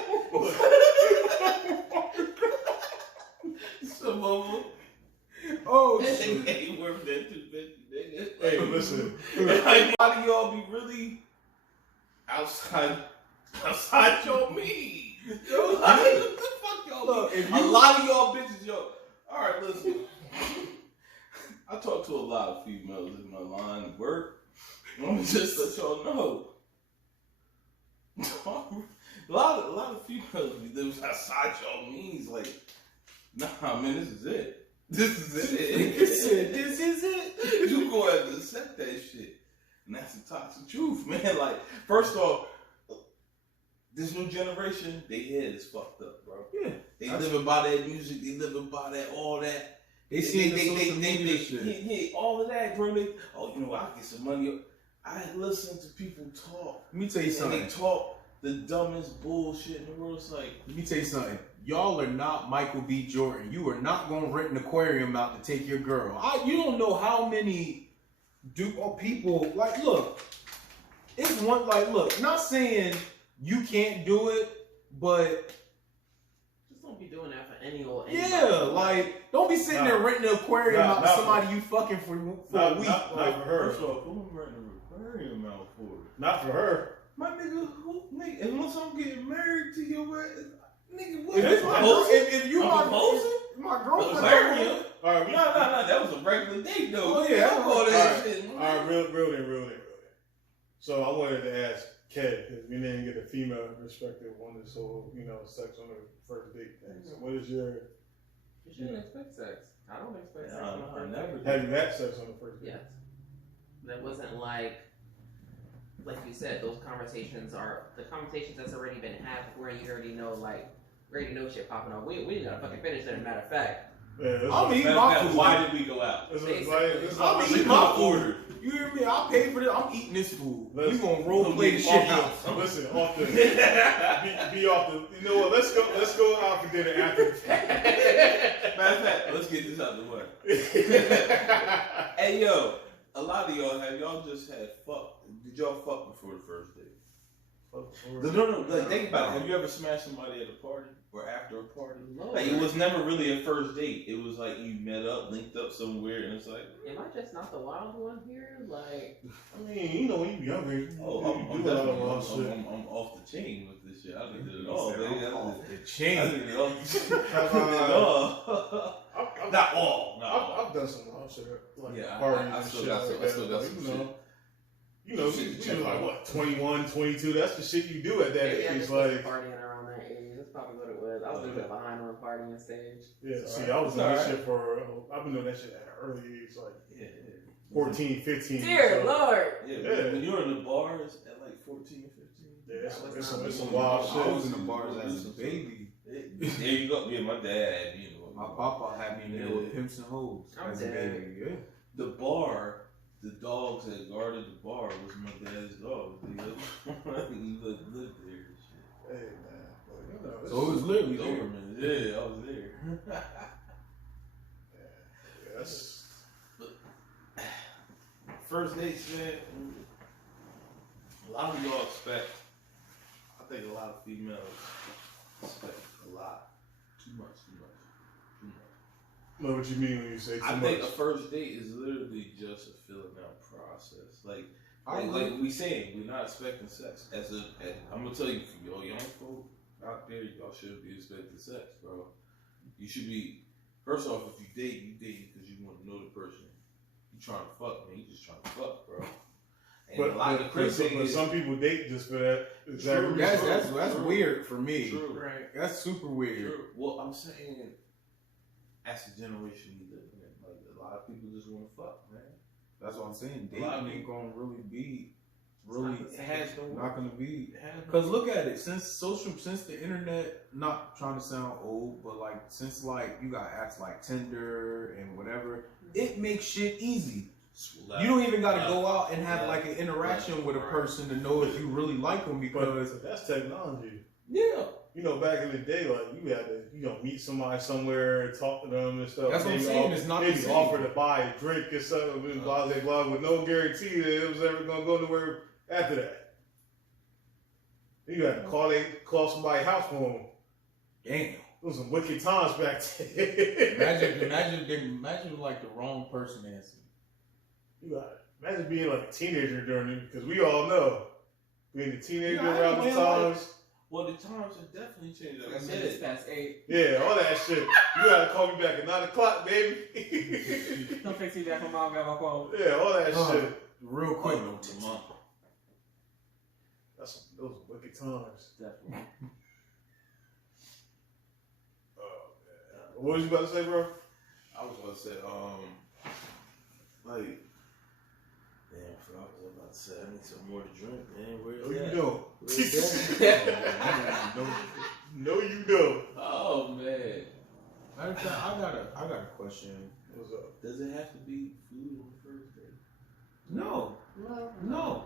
some of them. Oh shit, ain't worth that $250, nigga. Hey, listen, a lot of y'all be really outside your means. What the fuck y'all be? A lot of y'all bitches, yo. All right, listen. I talk to a lot of females in my line of work. Let me just let y'all know. a lot of females be living outside y'all means. Like, nah, man, this is it. This is it. You go ahead and accept that shit, and that's the toxic truth, man. Like, first off, this new generation, they head is fucked up, bro. Yeah, they living by that music. They living by that all that. They all of that, bro. You know, I get some money. I listen to people talk. Let me tell you something. They talk the dumbest bullshit in the world. It's like, let me tell you something. Y'all are not Michael B. Jordan. You are not going to rent an aquarium out to take your girl. You don't know how many people, like, look, it's one, like, look, not saying you can't do it, but just don't be doing that for any old. Yeah, like, don't be sitting there renting an aquarium out to somebody you fucking for a week. Not for her. First off, who am renting an aquarium out for? Not for her. My nigga, unless I'm getting married to your ass, nigga, what? If you my girlfriend, aquarium. All right, no, that was a regular date though. Oh yeah, all right, real. So I wanted to ask Kev, because we didn't get a female perspective on this whole, you know, sex on the first date thing. So what is your You shouldn't expect sex. I don't expect sex Yeah, on the I first never date. Have you had sex on the first date? Yes. That wasn't like you said, those conversations are the conversations that's already been had where you already know, shit popping up. We ain't gotta fucking finish that, matter of fact. Yeah, I'm eating my food. Why did we go out? it's I'm like eating my food. You hear me? I pay for this. I'm eating this food. We gonna role play the shit out. Listen, off the be off the. You know what? Let's go out for dinner after. Matter of fact, let's get this out the way. Hey yo, a lot of y'all have y'all just had fuck. Did y'all fuck before the first date? No. Like think about it. Have you ever smashed somebody at a party or after a party? Lord. Like it was never really a first date. It was like you met up, linked up somewhere, and it's like. Am I just not the wild one here? Like, I mean, you know, when you younger, I'm do a lot of wild shit. I'm off the chain with this shit. I didn't do it all, baby. Off the I chain. didn't do it all. Not all. I've done some wild shit, like Yeah, parties I and still shit got like some- I that. still got Like, some you know, you like what, 21, 22? That's the shit you do at that maybe I age. just wasn't Like, partying around that age. That's probably what it was. I was leaving behind on the partying stage. yeah. It's See, alright. I was doing It's that alright. shit for. I've been doing that shit at an early age, like Yeah. 14, 15. Dear so, Lord. Yeah, when you're in the bars at like 14 or 15. Yeah, it's some wild I was shit. in the bars as a baby. There you go. Yeah, my dad, you know. My papa had me there with pimps and hoes I'm as a dead. baby. Yeah. The bar, the dogs that guarded the bar was my dad's dogs. He lived there and shit. Hey man, but, you know, So it was literally It's there. over, man. Yeah, I was there. yeah, that's First dates, man. A lot of y'all expect. I think a lot of females expect a lot. Too much. know what you mean when you say too I much. think a first date is literally just a filling out process. Like we saying, we're not expecting sex. I'm gonna tell you, for y'all young folk out there, y'all shouldn't be expecting sex, bro. You should be. First off, if you date because you want to know the person. You trying to fuck, man. You just trying to fuck, bro. And But, a lot of the crazy but is, some people date just for that. True. That's weird for me. True. Right. That's super weird. True. Well, I'm saying, that's the generation we live in. Like a lot of people just want to fuck, man. That's what I'm saying. A lot of Dating ain't gonna really be It has no not gonna be. It has no- Cause look at it, since the internet, not trying to sound old, but like since like you got apps like Tinder and whatever, it makes shit easy. You don't even gotta go out and have like an interaction with a person to know if you really like them because But that's technology. yeah, You know, back in the day, like you had to, meet somebody somewhere, talk to them and stuff. That's what I'm Maybe saying, it's not the maybe same. offer to buy a drink or something, and blah blah blah, with no guarantee that it was ever gonna go nowhere after that. You had to call somebody's house phone. damn. Those some wicked times back then. Imagine like the wrong person answered. You got imagine being like a teenager during it, because we all know being a teenager around the times. Well, the times have definitely changed. Like I Minutes said, past 8. Yeah, all that shit. You gotta call me back at 9 o'clock, baby. Don't fix me back when mom got my phone. Yeah, all that shit. Real quick. the month. Those are wicked times. Definitely. Oh man. What was you about to say, bro? I was about to say, like, damn, I forgot what I was about to say. I need some more to drink, man. Where's No, you that? don't. Where's that? No, you don't. Oh man, Matter of fact, I got a question. What's up? does it have to be food on the first date? No. No.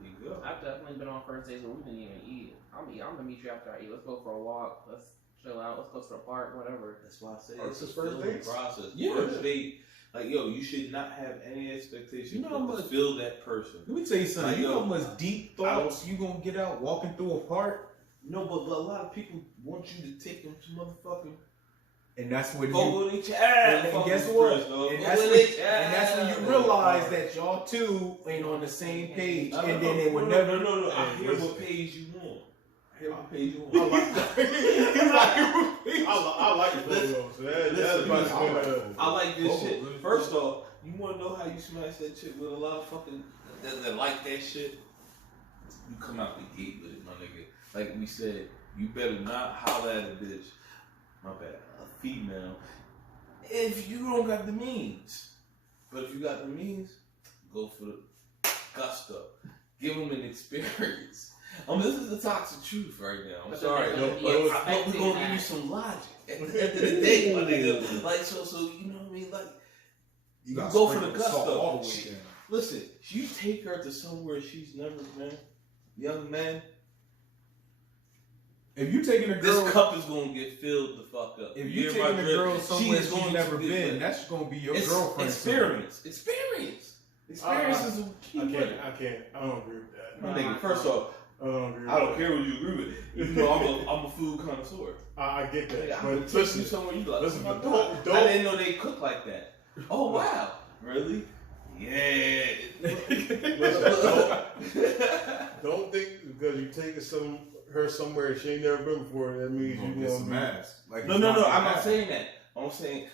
There you go. I've definitely been on first dates where we didn't even eat. I'm gonna meet you after I eat. Let's go for a walk. Let's chill out. Let's go to the park. Whatever. That's why I say Oh, it's this a is first filling dates? process. Yeah. First date, like yo, you should not have any expectation You know how to much- feel that person. Let me tell you something. Like, You know yo, how much deep thoughts you gonna get out walking through a park, No, but a lot of people want you to take them to motherfucking and that's when go with each other. and guess what? And that's when you realize that y'all two ain't on the same page, and then it would never. No. I Hey, hear listen. what page you want. I hear what page you I want. like the photos. That's about to I like this Oh, shit. good. First off, you want to know how you smash that chick with a lot of fucking that like that shit? You come out the gate with it, my nigga. Like we said, you better not holler at a bitch. My bad. A female. if you don't got the means. But if you got the means, go for the gusto. Give them an experience. This is the toxic truth right now. I'm But sorry. then But they're we're gonna be going to give you expecting some logic. At the end of the day, my nigga. Like, so, you know what I mean? Like, you gotta go for the sprinkle salt gusto. all the way down. Listen, you take her to somewhere she's never been, young man, If you taking a girl, this cup is going to get filled the fuck up. if you hear my taking a drip? girl She somewhere is she's going never to get been, lit. that's gonna be your It's girlfriend. experience. Experience is a key I word. can't. I don't agree with that. My nigga, first off, I don't agree. With I don't that. care what you agree with. Even though I'm a food connoisseur. I get that. Nigga, I'm But gonna take listen, you somewhere you like. listen, oh my but God. don't- I didn't know they cook like that. Oh wow, really? Yeah. don't think because you taking her somewhere she ain't never been before that means You you get gonna some be. ass. Like No, it's I'm gonna not happen. saying that. I'm saying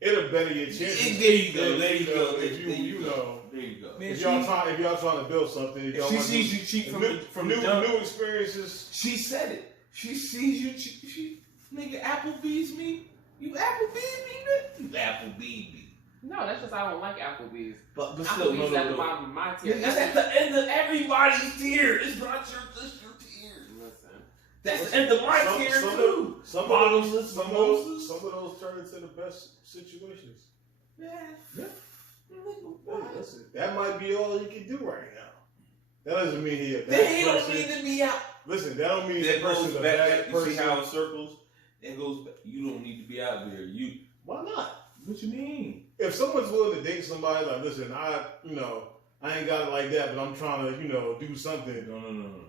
It'll better your chances. there you go. If, There you go. If you There you you go. know. There you go. Man, If y'all trying to build something, if If y'all she want to sees do- you cheat from new the jump, new experiences. she said it. She sees you cheat. She nigga Applebee's me. You Applebee's me, nigga. You Applebee's me. No, that's just I don't like Applebee's. But still, Applebee's at the no. bottom of my tier. That's at the end of everybody's tier. It's not just your tier. Listen. That's the end of my Some- tier some- too. Some Bottomless of mimosas. those turn into the best situations. Yeah. Listen, that might be all you can do right now. That doesn't mean he a bad They don't person. need to be out. Listen, that don't mean That the person's goes a back. bad You person. see how it circles? It goes back. You don't need to be out there. You. Why not? What you mean? If someone's willing to date somebody, like, listen, I ain't got it like that, but I'm trying to, do something. No.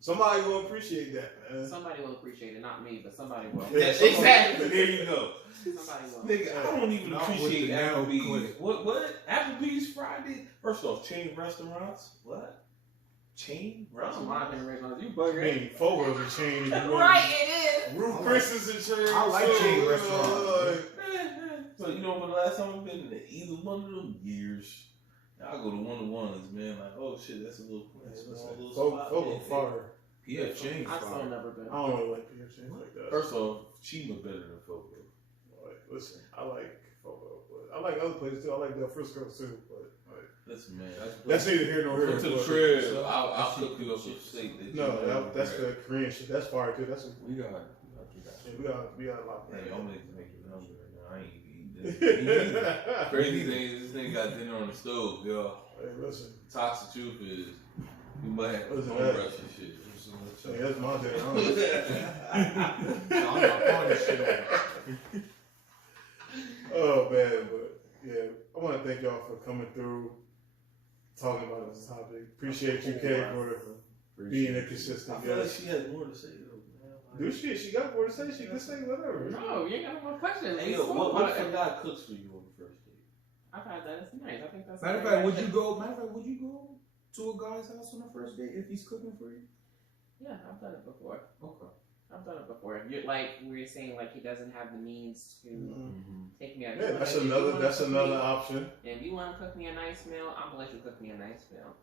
Somebody will appreciate that, man. Somebody will appreciate it, not me, but somebody will. Yeah, Exactly. There you go. Somebody will. Nigga, I don't even Not with appreciate the nail Applebee's. clinic. What? Applebee's Friday? First off, chain restaurants? What? Chain I don't mind restaurants? paying restaurants. You I bugger. mean, Fogo's a chain. Right, it is. Ruth Chris is a chain. I like too, chain you know, restaurants. So you know when the last time I've been to either one of them years? I go to one-to-ones, man. Like, oh shit, that's a little small little spot. Fogo man. fire. Yeah, change. I've still never been. I don't really like PF chains like that. First off, Chima better than Fogo. Like, listen, I like Fogo, but I like other places too. I like Del Frisco too, but Listen, man. that's neither here nor here. Come to the but- crib. I'll cook you up some steak. that you No, never that's regret. the Korean shit. That's fire too. That's We got. we got a lot. Hey, y'all niggas make me hungry right now. I ain't eating this. Crazy thing is, this nigga got dinner on the stove, yo. Hey, listen, Toxic truth is, you might have to Listen, home that- brush and shit. hey, that's my day. I'm not pouring this shit on. Oh man, but yeah, I want to thank y'all for coming through, talking about this topic. Appreciate you, Kay, for being a I consistent feel like guest. she has more to say though. Do she? She got more to say. She can say whatever. No, you ain't got no more questions. Hey, We yo, spoke what about if a it. guy cooks for you on the first date? I've had that. It's nice. I think that's. Matter of fact, would you go to a guy's house on the first date if he's cooking for you? Yeah, I've done it before. Okay. I've done it before. You're like we were saying, like he doesn't have the means to take me out. Yeah, that's If you another. wanna That's cook another me- option. If you want to cook me a nice meal, I'm gonna let you cook me a nice meal.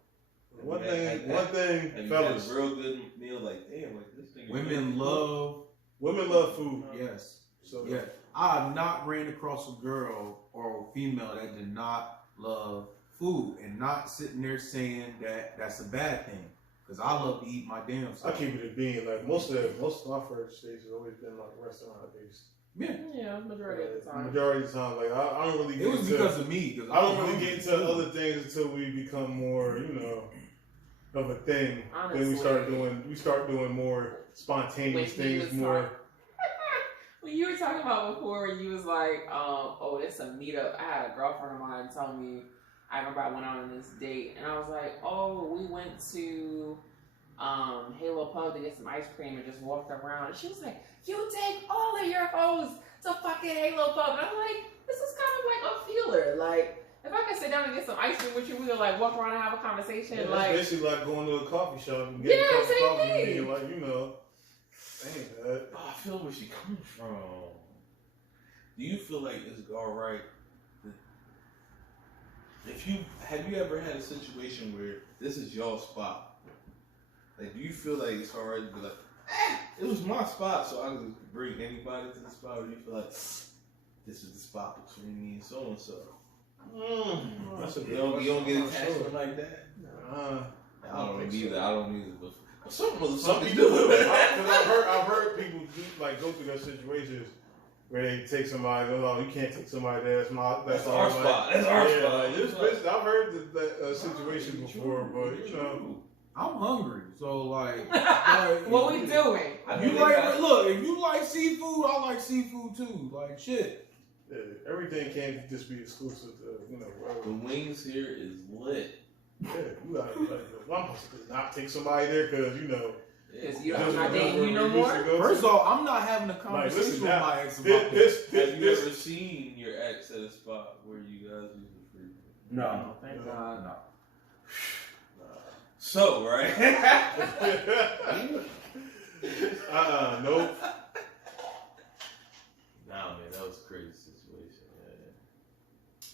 One Have thing, you had fellas. a real good meal like, damn, like this thing. Women love. Women love food. Yes. So Yeah. I have not ran across a girl or a female that did not love food and not sitting there saying that that's a bad thing. Because I love to eat my damn I self. keep it a bean. Like most of my first dates has always been like restaurant based. Yeah. Yeah, majority of the time. Majority of the time, like I don't really. Get It was into, because of me. Cause I don't was really hungry get into too. other things until we become more, of a thing. Then we start doing more spontaneous When he things, was more. When you were talking about before, when you was like, oh, it's a meetup. I had a girlfriend of mine tell me, I remember I went on this date, and I was like, oh, we went to Halo Pub to get some ice cream and just walked around. And she was like, you take all of your hoes to fucking Halo Pub. And I'm like, this is kind of like a feeler. Like, if I can sit down and get some ice cream with you, we could like walk around and have a conversation. Yeah, like, it's basically like going to a coffee shop and getting Yeah, a cup of same coffee and thing. being like, ain't that. Oh, I feel where she comes from. Do you feel like it's all right? Have you ever had a situation where this is your spot? Like, do you feel like it's all right to be like, it was my spot, so I could bring anybody to the spot where you feel like this is the spot between me and so and so. That's a You don't get sure. attachment like that. I don't think either. so. I don't either. But some Some motherfuckers people do. do. I've heard people like go through those situations where they take somebody. Oh, you can't take somebody there. That's our our spot. That's our yeah, spot. like, I've heard that situation before, but you know. I'm hungry, so like, What we doing? You like? Look, if you like seafood, I like seafood too. Like shit. Yeah, everything can't just be exclusive to, you know, whatever. The wings here is lit. Yeah, you gotta, I'm supposed to not take somebody there because, you know. Because you're just not dating where you no we used to more? go to. First off, I'm not having a conversation listen, with now, my ex about Have you ever seen your ex at a spot where you guys used to free? No. Thank God. No. So, right? Nope. Nah, man, that was a crazy situation. Man.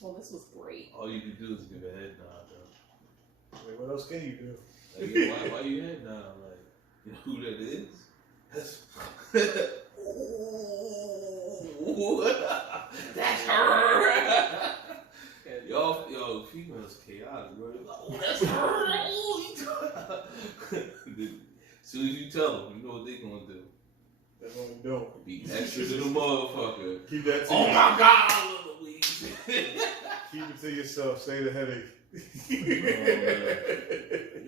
Well, this was great. All you can do is give a head nod, though. Wait, what else can you do? Like, yo, why you head nod? Like, you know who that is? That's that's her. Yo, females chaotic, bro. Like, oh, that's her. As soon as you tell them, you know what they gonna do. That's what I'm doing. Be extra to the motherfucker. Keep that to Oh yourself. my God, I love Louise. Keep it to yourself. Save the headache. You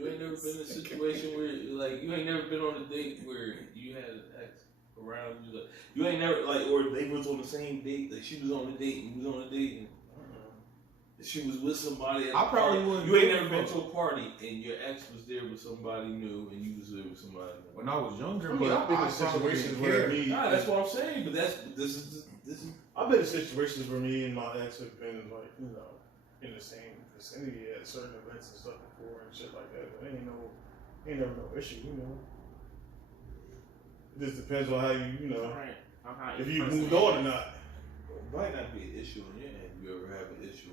ain't never been in a situation where, like, you ain't never been on a date where you had an ex around you. Like, you ain't never, like, or they was on the same date. Like, she was on the date and you was on a date and she was with somebody. At I probably wouldn't. You ain't never been to a party and your ex was there with somebody new and you was there with somebody new. When I was younger, I mean, but I've been I in probably situations didn't where care. me. Nah, that's what I'm saying. But this is. I've been in situations where me and my ex have been, like, you know, in the same vicinity at certain events and stuff before and shit like that. But ain't never no issue, you know. It just depends on how you know, Right. if you moved on or not. It might not be an issue on your end. You ever have an issue?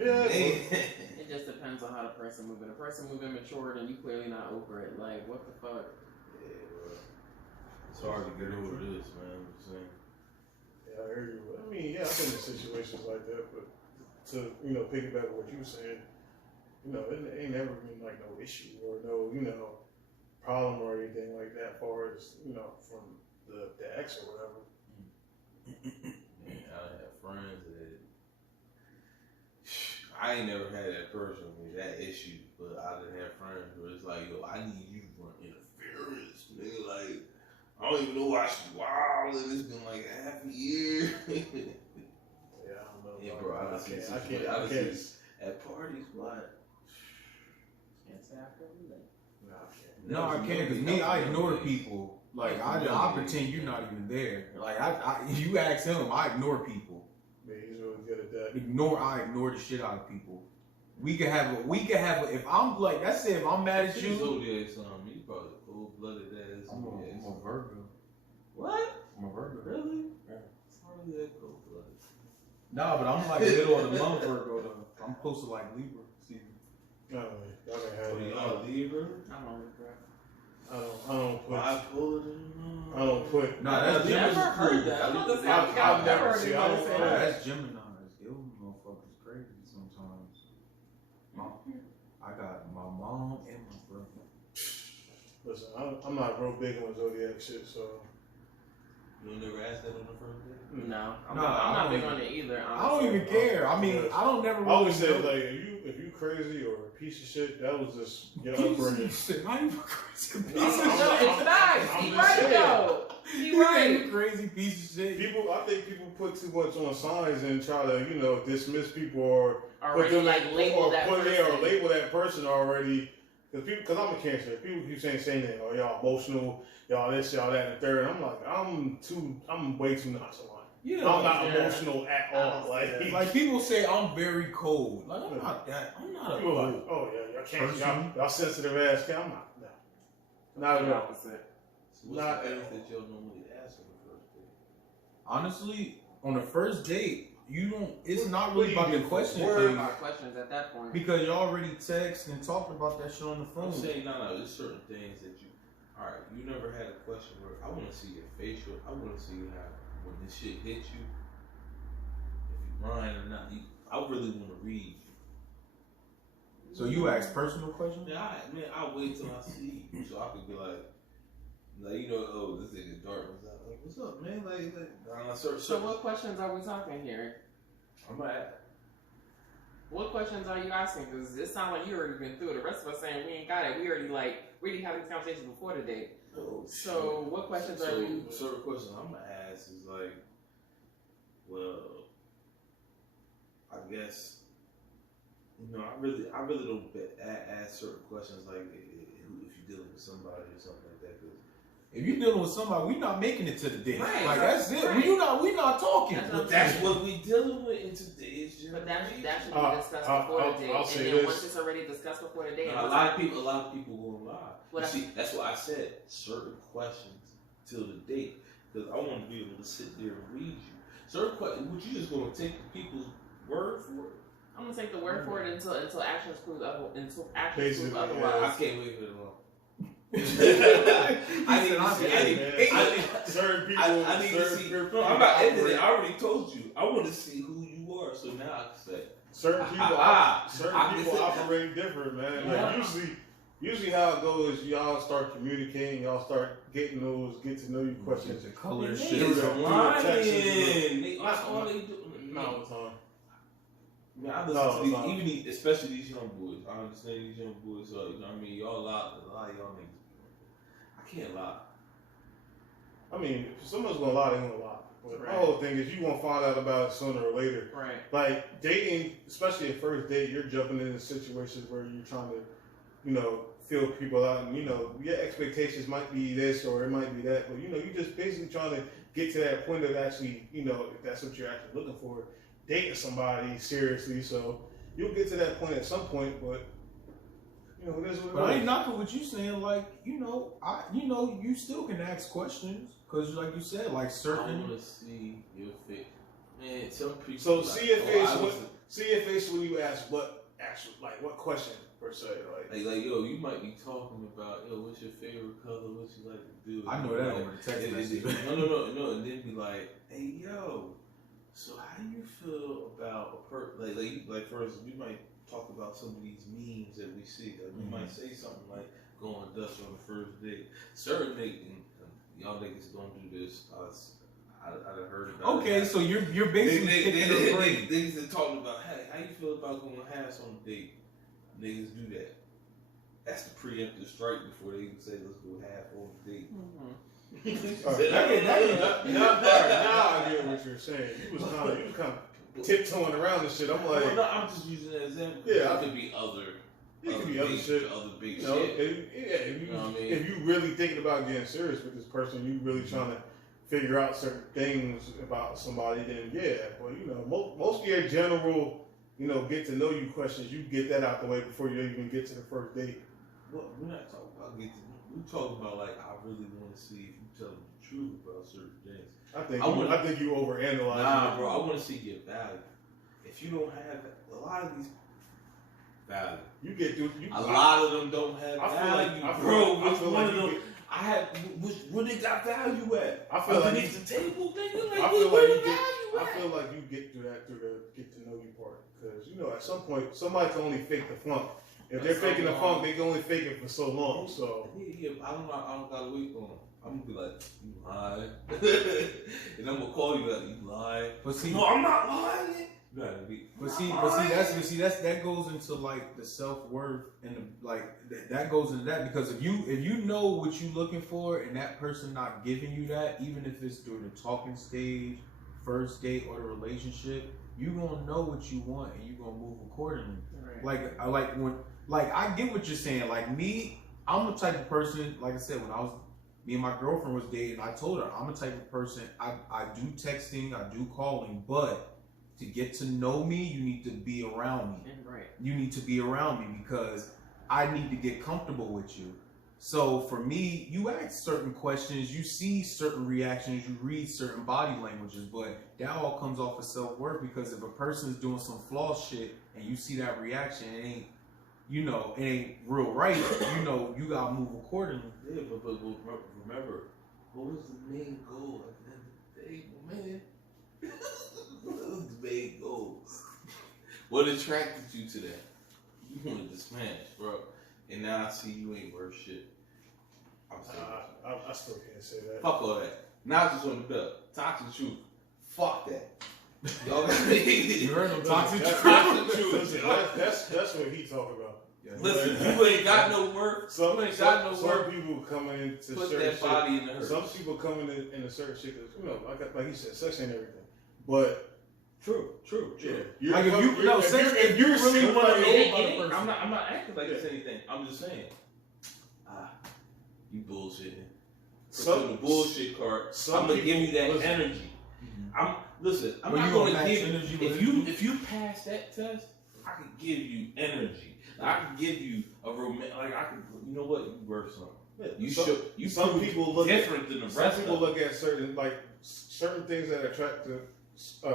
Yeah, but It just depends on how the person moving. The person moving matured and you clearly not over it. Like, what the fuck? Yeah, bro. It's hard to get over this, man. I'm just saying. yeah, I hear you. I mean, yeah, I've been in situations like that, but to, you know, piggyback on what you were saying, you know, it ain't never been like no issue or no, you know, problem or anything like that, as far as, you know, from the ex or whatever. Man, I have friends that I ain't never had that personally, that issue, but I done have friends where it's like, yo, I need you to run interference, nigga. Like, I don't even know why she's wild, and it's been like half a year. Yeah, I don't know. Yeah, bro, I can't. at parties, what? Can't say I feel that. No, I can't. No, I can't because me, I ignore people. Like I pretend you're not even there. Like you ask him, I ignore people. Yeah, he's really good at that. I ignore the shit out of people. We could have a, if I'm like, that's it, if I'm mad at you. Zodiac something, you probably cold-blooded ass. I'm a Virgo. What? I'm a Virgo. Really? Yeah. How are you that cold-blooded? Nah, but I'm like middle of the month Virgo though. I'm close to like Libra. See, No, y'all can't Oh, have you it. are Libra? I don't regret. I don't put. Bipolar? I don't put. nah, that's You never Gemini. heard that. I'm just saying, I've I've never never heard seen- I anybody don't say know. that. That's Gemini. Them motherfuckers crazy sometimes. I got my mom and my brother. Listen, I'm not real big on zodiac shit, so. You never asked that on the first date? No, I'm No, not I don't big on it either. I don't honestly. even care. I mean, I don't never I really always say, know. like, if you crazy or a piece of shit, that was just your upbringing. Shit, not even crazy piece No, of it's shit. nice. I'm He just right saying. though. He You right. ain't a crazy piece of shit. I think people put too much on signs and try to, you know, dismiss people or Already like label that person. or label that person already. Because I'm a Cancer. People keep saying that, oh, y'all emotional, y'all this, y'all that, and the third. I'm like, I'm way too nonchalant. Yeah, I'm not yeah. emotional at all. like people say I'm very cold. Like I'm not that. I'm not a people are cold. like, oh yeah, y'all Cancer, Person. y'all sensitive ass. I'm not. No, not at all. opposite. So what's Not- the things that y'all normally ask on the first date? Honestly, on the first date, you don't. It's not really What about do the you question do? Worry thing about questions at that point. because you already text and talked about that shit on the I'm phone. saying, no, there's certain things that you all right, you never had a question where I want to see your facial. I want to see how when this shit hits you, if you're lying or not. I really want to read you. So you ask personal questions? Yeah, I wait till I see you so I could be like you know, oh, this nigga dark. Like, what's up, man? So what questions are we talking here? I'm at. What questions are you asking? Because it sounds like you already been through it. The rest of us saying we ain't got it. We already had these conversations before the date. Oh, so what questions are you? Certain questions I'm gonna ask is like, well, I guess, you know, I really don't ask certain questions like if you're dealing with somebody or something like that. Cause if you're dealing with somebody, we not making it to the date. Right, like that's it. right. We not talking. That's what we dealing with in today's generation. But that should be discussed before the date. I'll say and then this. once it's already discussed before the date, A lot of people gonna lie. What See, that's why I said certain questions till the date, because I want to be able to sit there and read you. Certain questions, would you just gonna take the people's word for it? I'm gonna take the word for it until actions prove otherwise. I can't wait for it long. I need to see. No, I'm not ending it. I already told you. I want to see who you are. So now I can say certain people operate different, man. Yeah. Like usually how it goes, y'all start communicating, y'all start getting get to know you questions. The color they shit. lying. That's all they do. Not all the time. Man, I listen to these, especially these young boys. I understand these young boys. You know what I mean? Y'all a lot of y'all niggas. I can't lie. I mean, if someone's gonna lie, they're gonna lie. But Right. the whole thing is you gonna find out about it sooner or later. Right. Like dating, especially a first date, you're jumping into situations where you're trying to, you know, feel people out, and you know, your expectations might be this or it might be that, but you know, you're just basically trying to get to that point of actually, you know, if that's what you're actually looking for, dating somebody seriously. So you'll get to that point at some point, but you know, it is what it is. But I ain't knocking what you saying. Like, you still can ask questions because, like you said, like I certain. want to see your face. Man, some people. So like, see your face. oh, See your face when you ask what question per se, like yo, you might be talking about what's your favorite color? What you like to do? I know that over the text message. No, and then be like, hey yo, so how do you feel about a like for instance, we might talk about some of these memes that we see. Like we might say something like going Dutch on the first date. Certain y'all niggas don't do this. I've heard about. Okay, so you're basically picking a brain. Niggas that talking about, hey, how you feel about going halves on a date? Niggas do that. That's the preemptive strike before they even say let's go half on the date. Now I get what you're saying. You was kind of tiptoeing around this shit. I'm like, well, no, I'm just using that example. Yeah, it could be other. It could be other shit. Other big you know, shit. if you really thinking about getting serious with this person, you really trying to figure out certain things about somebody, then yeah. But you know, most of your general, you know, get to know you questions, you get that out the way before you even get to the first date. Well, we're not talking about we're talking about like I really want to see if you tell them the truth about certain things. I think you overanalyze. Nah, bro, I want to see your value. If you don't have a lot of these value, you get through. A lot of them don't have value, bro. Where they got value at? I feel like underneath the table, nigga. I feel like you get through the get to know you part, because you know at some point somebody can only fake the funk. If they're faking the funk, they can only fake it for so long. So yeah, I don't gotta wait on them. I'm gonna be like, you lie, and I'm gonna call you like, you lie. But see, no, I'm not lying. But see, that goes into like the self-worth and that goes into that, because if you know what you're looking for and that person not giving you that, even if it's during the talking stage, first date, or the relationship, you gonna know what you want and you gonna move accordingly. Right. I get what you're saying. Like me, I'm the type of person, like I said, me and my girlfriend was dating, I told her I'm the type of person, I do texting, I do calling, but to get to know me, you need to be around me. Right. You need to be around me because I need to get comfortable with you. So for me, you ask certain questions, you see certain reactions, you read certain body languages, but that all comes off of self-worth, because if a person is doing some flaw shit and you see that reaction, you know, it ain't real right, you know, you gotta move accordingly. Yeah, but remember, what was the main goal at the end of the day, man? What was the main goal? What attracted you to that? You wanted to smash, bro. And now I see you ain't worth shit. I still can't say that. Fuck all that. Now it's just on the belt. Toxic truth. Fuck that. Y'all got me. You heard him, toxic Toxic truth. Listen, that's what he talking about. Yeah. Listen, you ain't got no worth. Some worth. people coming into Put certain that body in the shit. hearse. Some people coming in a certain shit, 'cause, you know, like he said, sex ain't everything. But true. Yeah. Like if you if you really want to know about a person, I'm not acting like it's anything. I'm just saying. You bullshitting. So the bullshit card. I'm gonna give you that energy. I'm Well, not you gonna match give energy you with if you pass that test, I can give you energy. I can give you a romantic. Like I can, you know what? You worth something. Yeah. Some people look different than the rest. Some people look at certain things that attract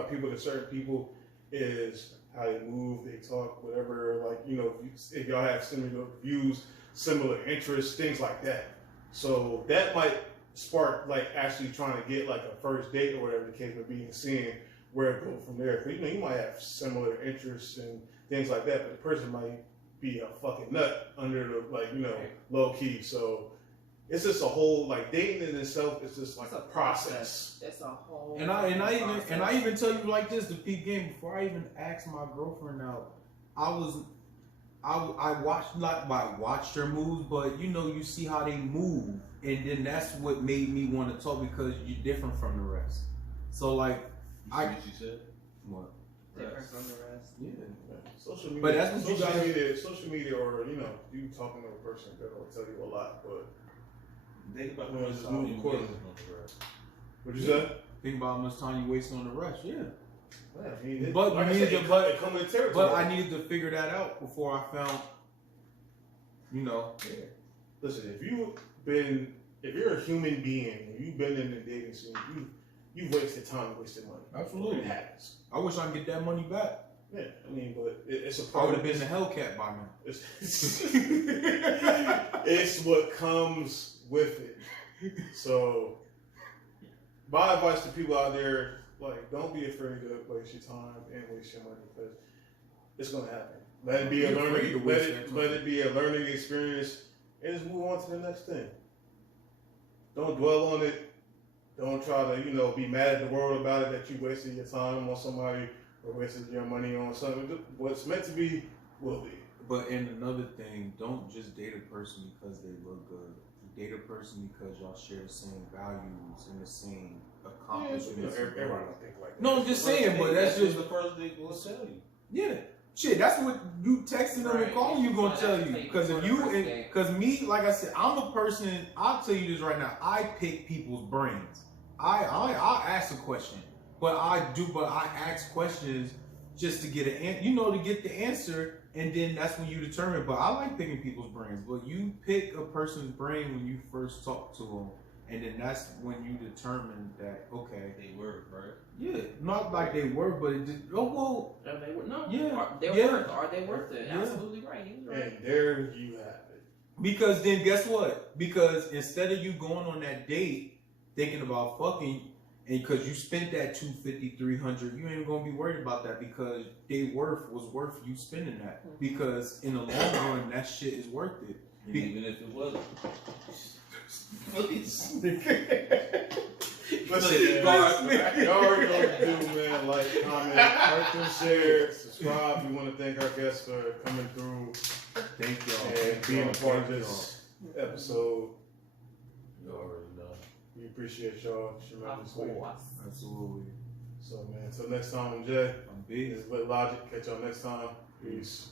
people to certain people is how they move, they talk, whatever. Like, you know, if y'all have similar views, similar interests, things like that. So that might spark like actually trying to get like a first date or whatever the case may be, and seeing where it goes from there. But you know, you might have similar interests and things like that, but the person might be a fucking nut under the, like, you know, low key. So it's just a whole, like, dating in itself is just like a process. It's a whole. And I even tell you like this, the peak game, before I even asked my girlfriend out, I watched her moves, but you know, you see how they move, and then that's what made me want to talk, because you're different from the rest. So like, you see what she said? What? Different from the rest. Yeah. Social media, But that's what social media, or, you know, you talking to a person that'll tell you a lot. But think about Well, how just much move time you accordingly. wasting on the rest. what you say? Think about how much time you waste on the rush. Yeah. But But like you I need said, to- but- it come with territory. But I needed to figure that out before I found, you know. Yeah. Listen, if you're a human being and you've been in the dating scene, you've wasted time, wasted money. Absolutely. It happens. I wish I could get that money back. Yeah, I mean, but it's a I part would of have been the Hellcat by now. It's what comes with it. So, my advice to people out there, like, don't be afraid to waste your time and waste your money, because it's gonna happen. Let it be a learning. Let it be a learning experience, and just move on to the next thing. Don't dwell on it. Don't try to, you know, be mad at the world about it that you wasted your time on somebody or wasted your money on something. What's meant to be will be. But and another thing, don't just date a person because they look good. Date a person because y'all share the same values and the same accomplishments. Everyone don't think like that. No, I'm just saying, but that's just the first thing we'll tell you. yeah. Shit, that's what you texting them and Right. calling you gonna So tell that's you. how you Because if go you, on the first date. because me, like I said, I'm a person. I'll tell you this right now. I pick people's brains. I ask a question, but I ask questions just to get to get the answer, and then that's when you determine. But I like picking people's brains. But you pick a person's brain when you first talk to them, and then that's when you determine that, okay, They were, right? yeah, not like they were, but it just, oh well. They were, no. Yeah. Are they worth it? Yeah. Absolutely right. He was right. And there you have it. Because then guess what? Because instead of you going on that date thinking about fucking, and because you spent that $250, $300, you ain't gonna be worried about that, because they was worth you spending that. Because in the long run, that shit is worth it. And even if it wasn't. Please. Listen, man, y'all already know what to do, man. Like, comment, like, and share, subscribe. We want to thank our guests for coming through Thank y'all. and being a part of this episode. You already know. We appreciate y'all tremendously. Absolutely. So, man, until next time, I'm Jay. I'm big. This is Lit Logic. Catch y'all next time. Peace.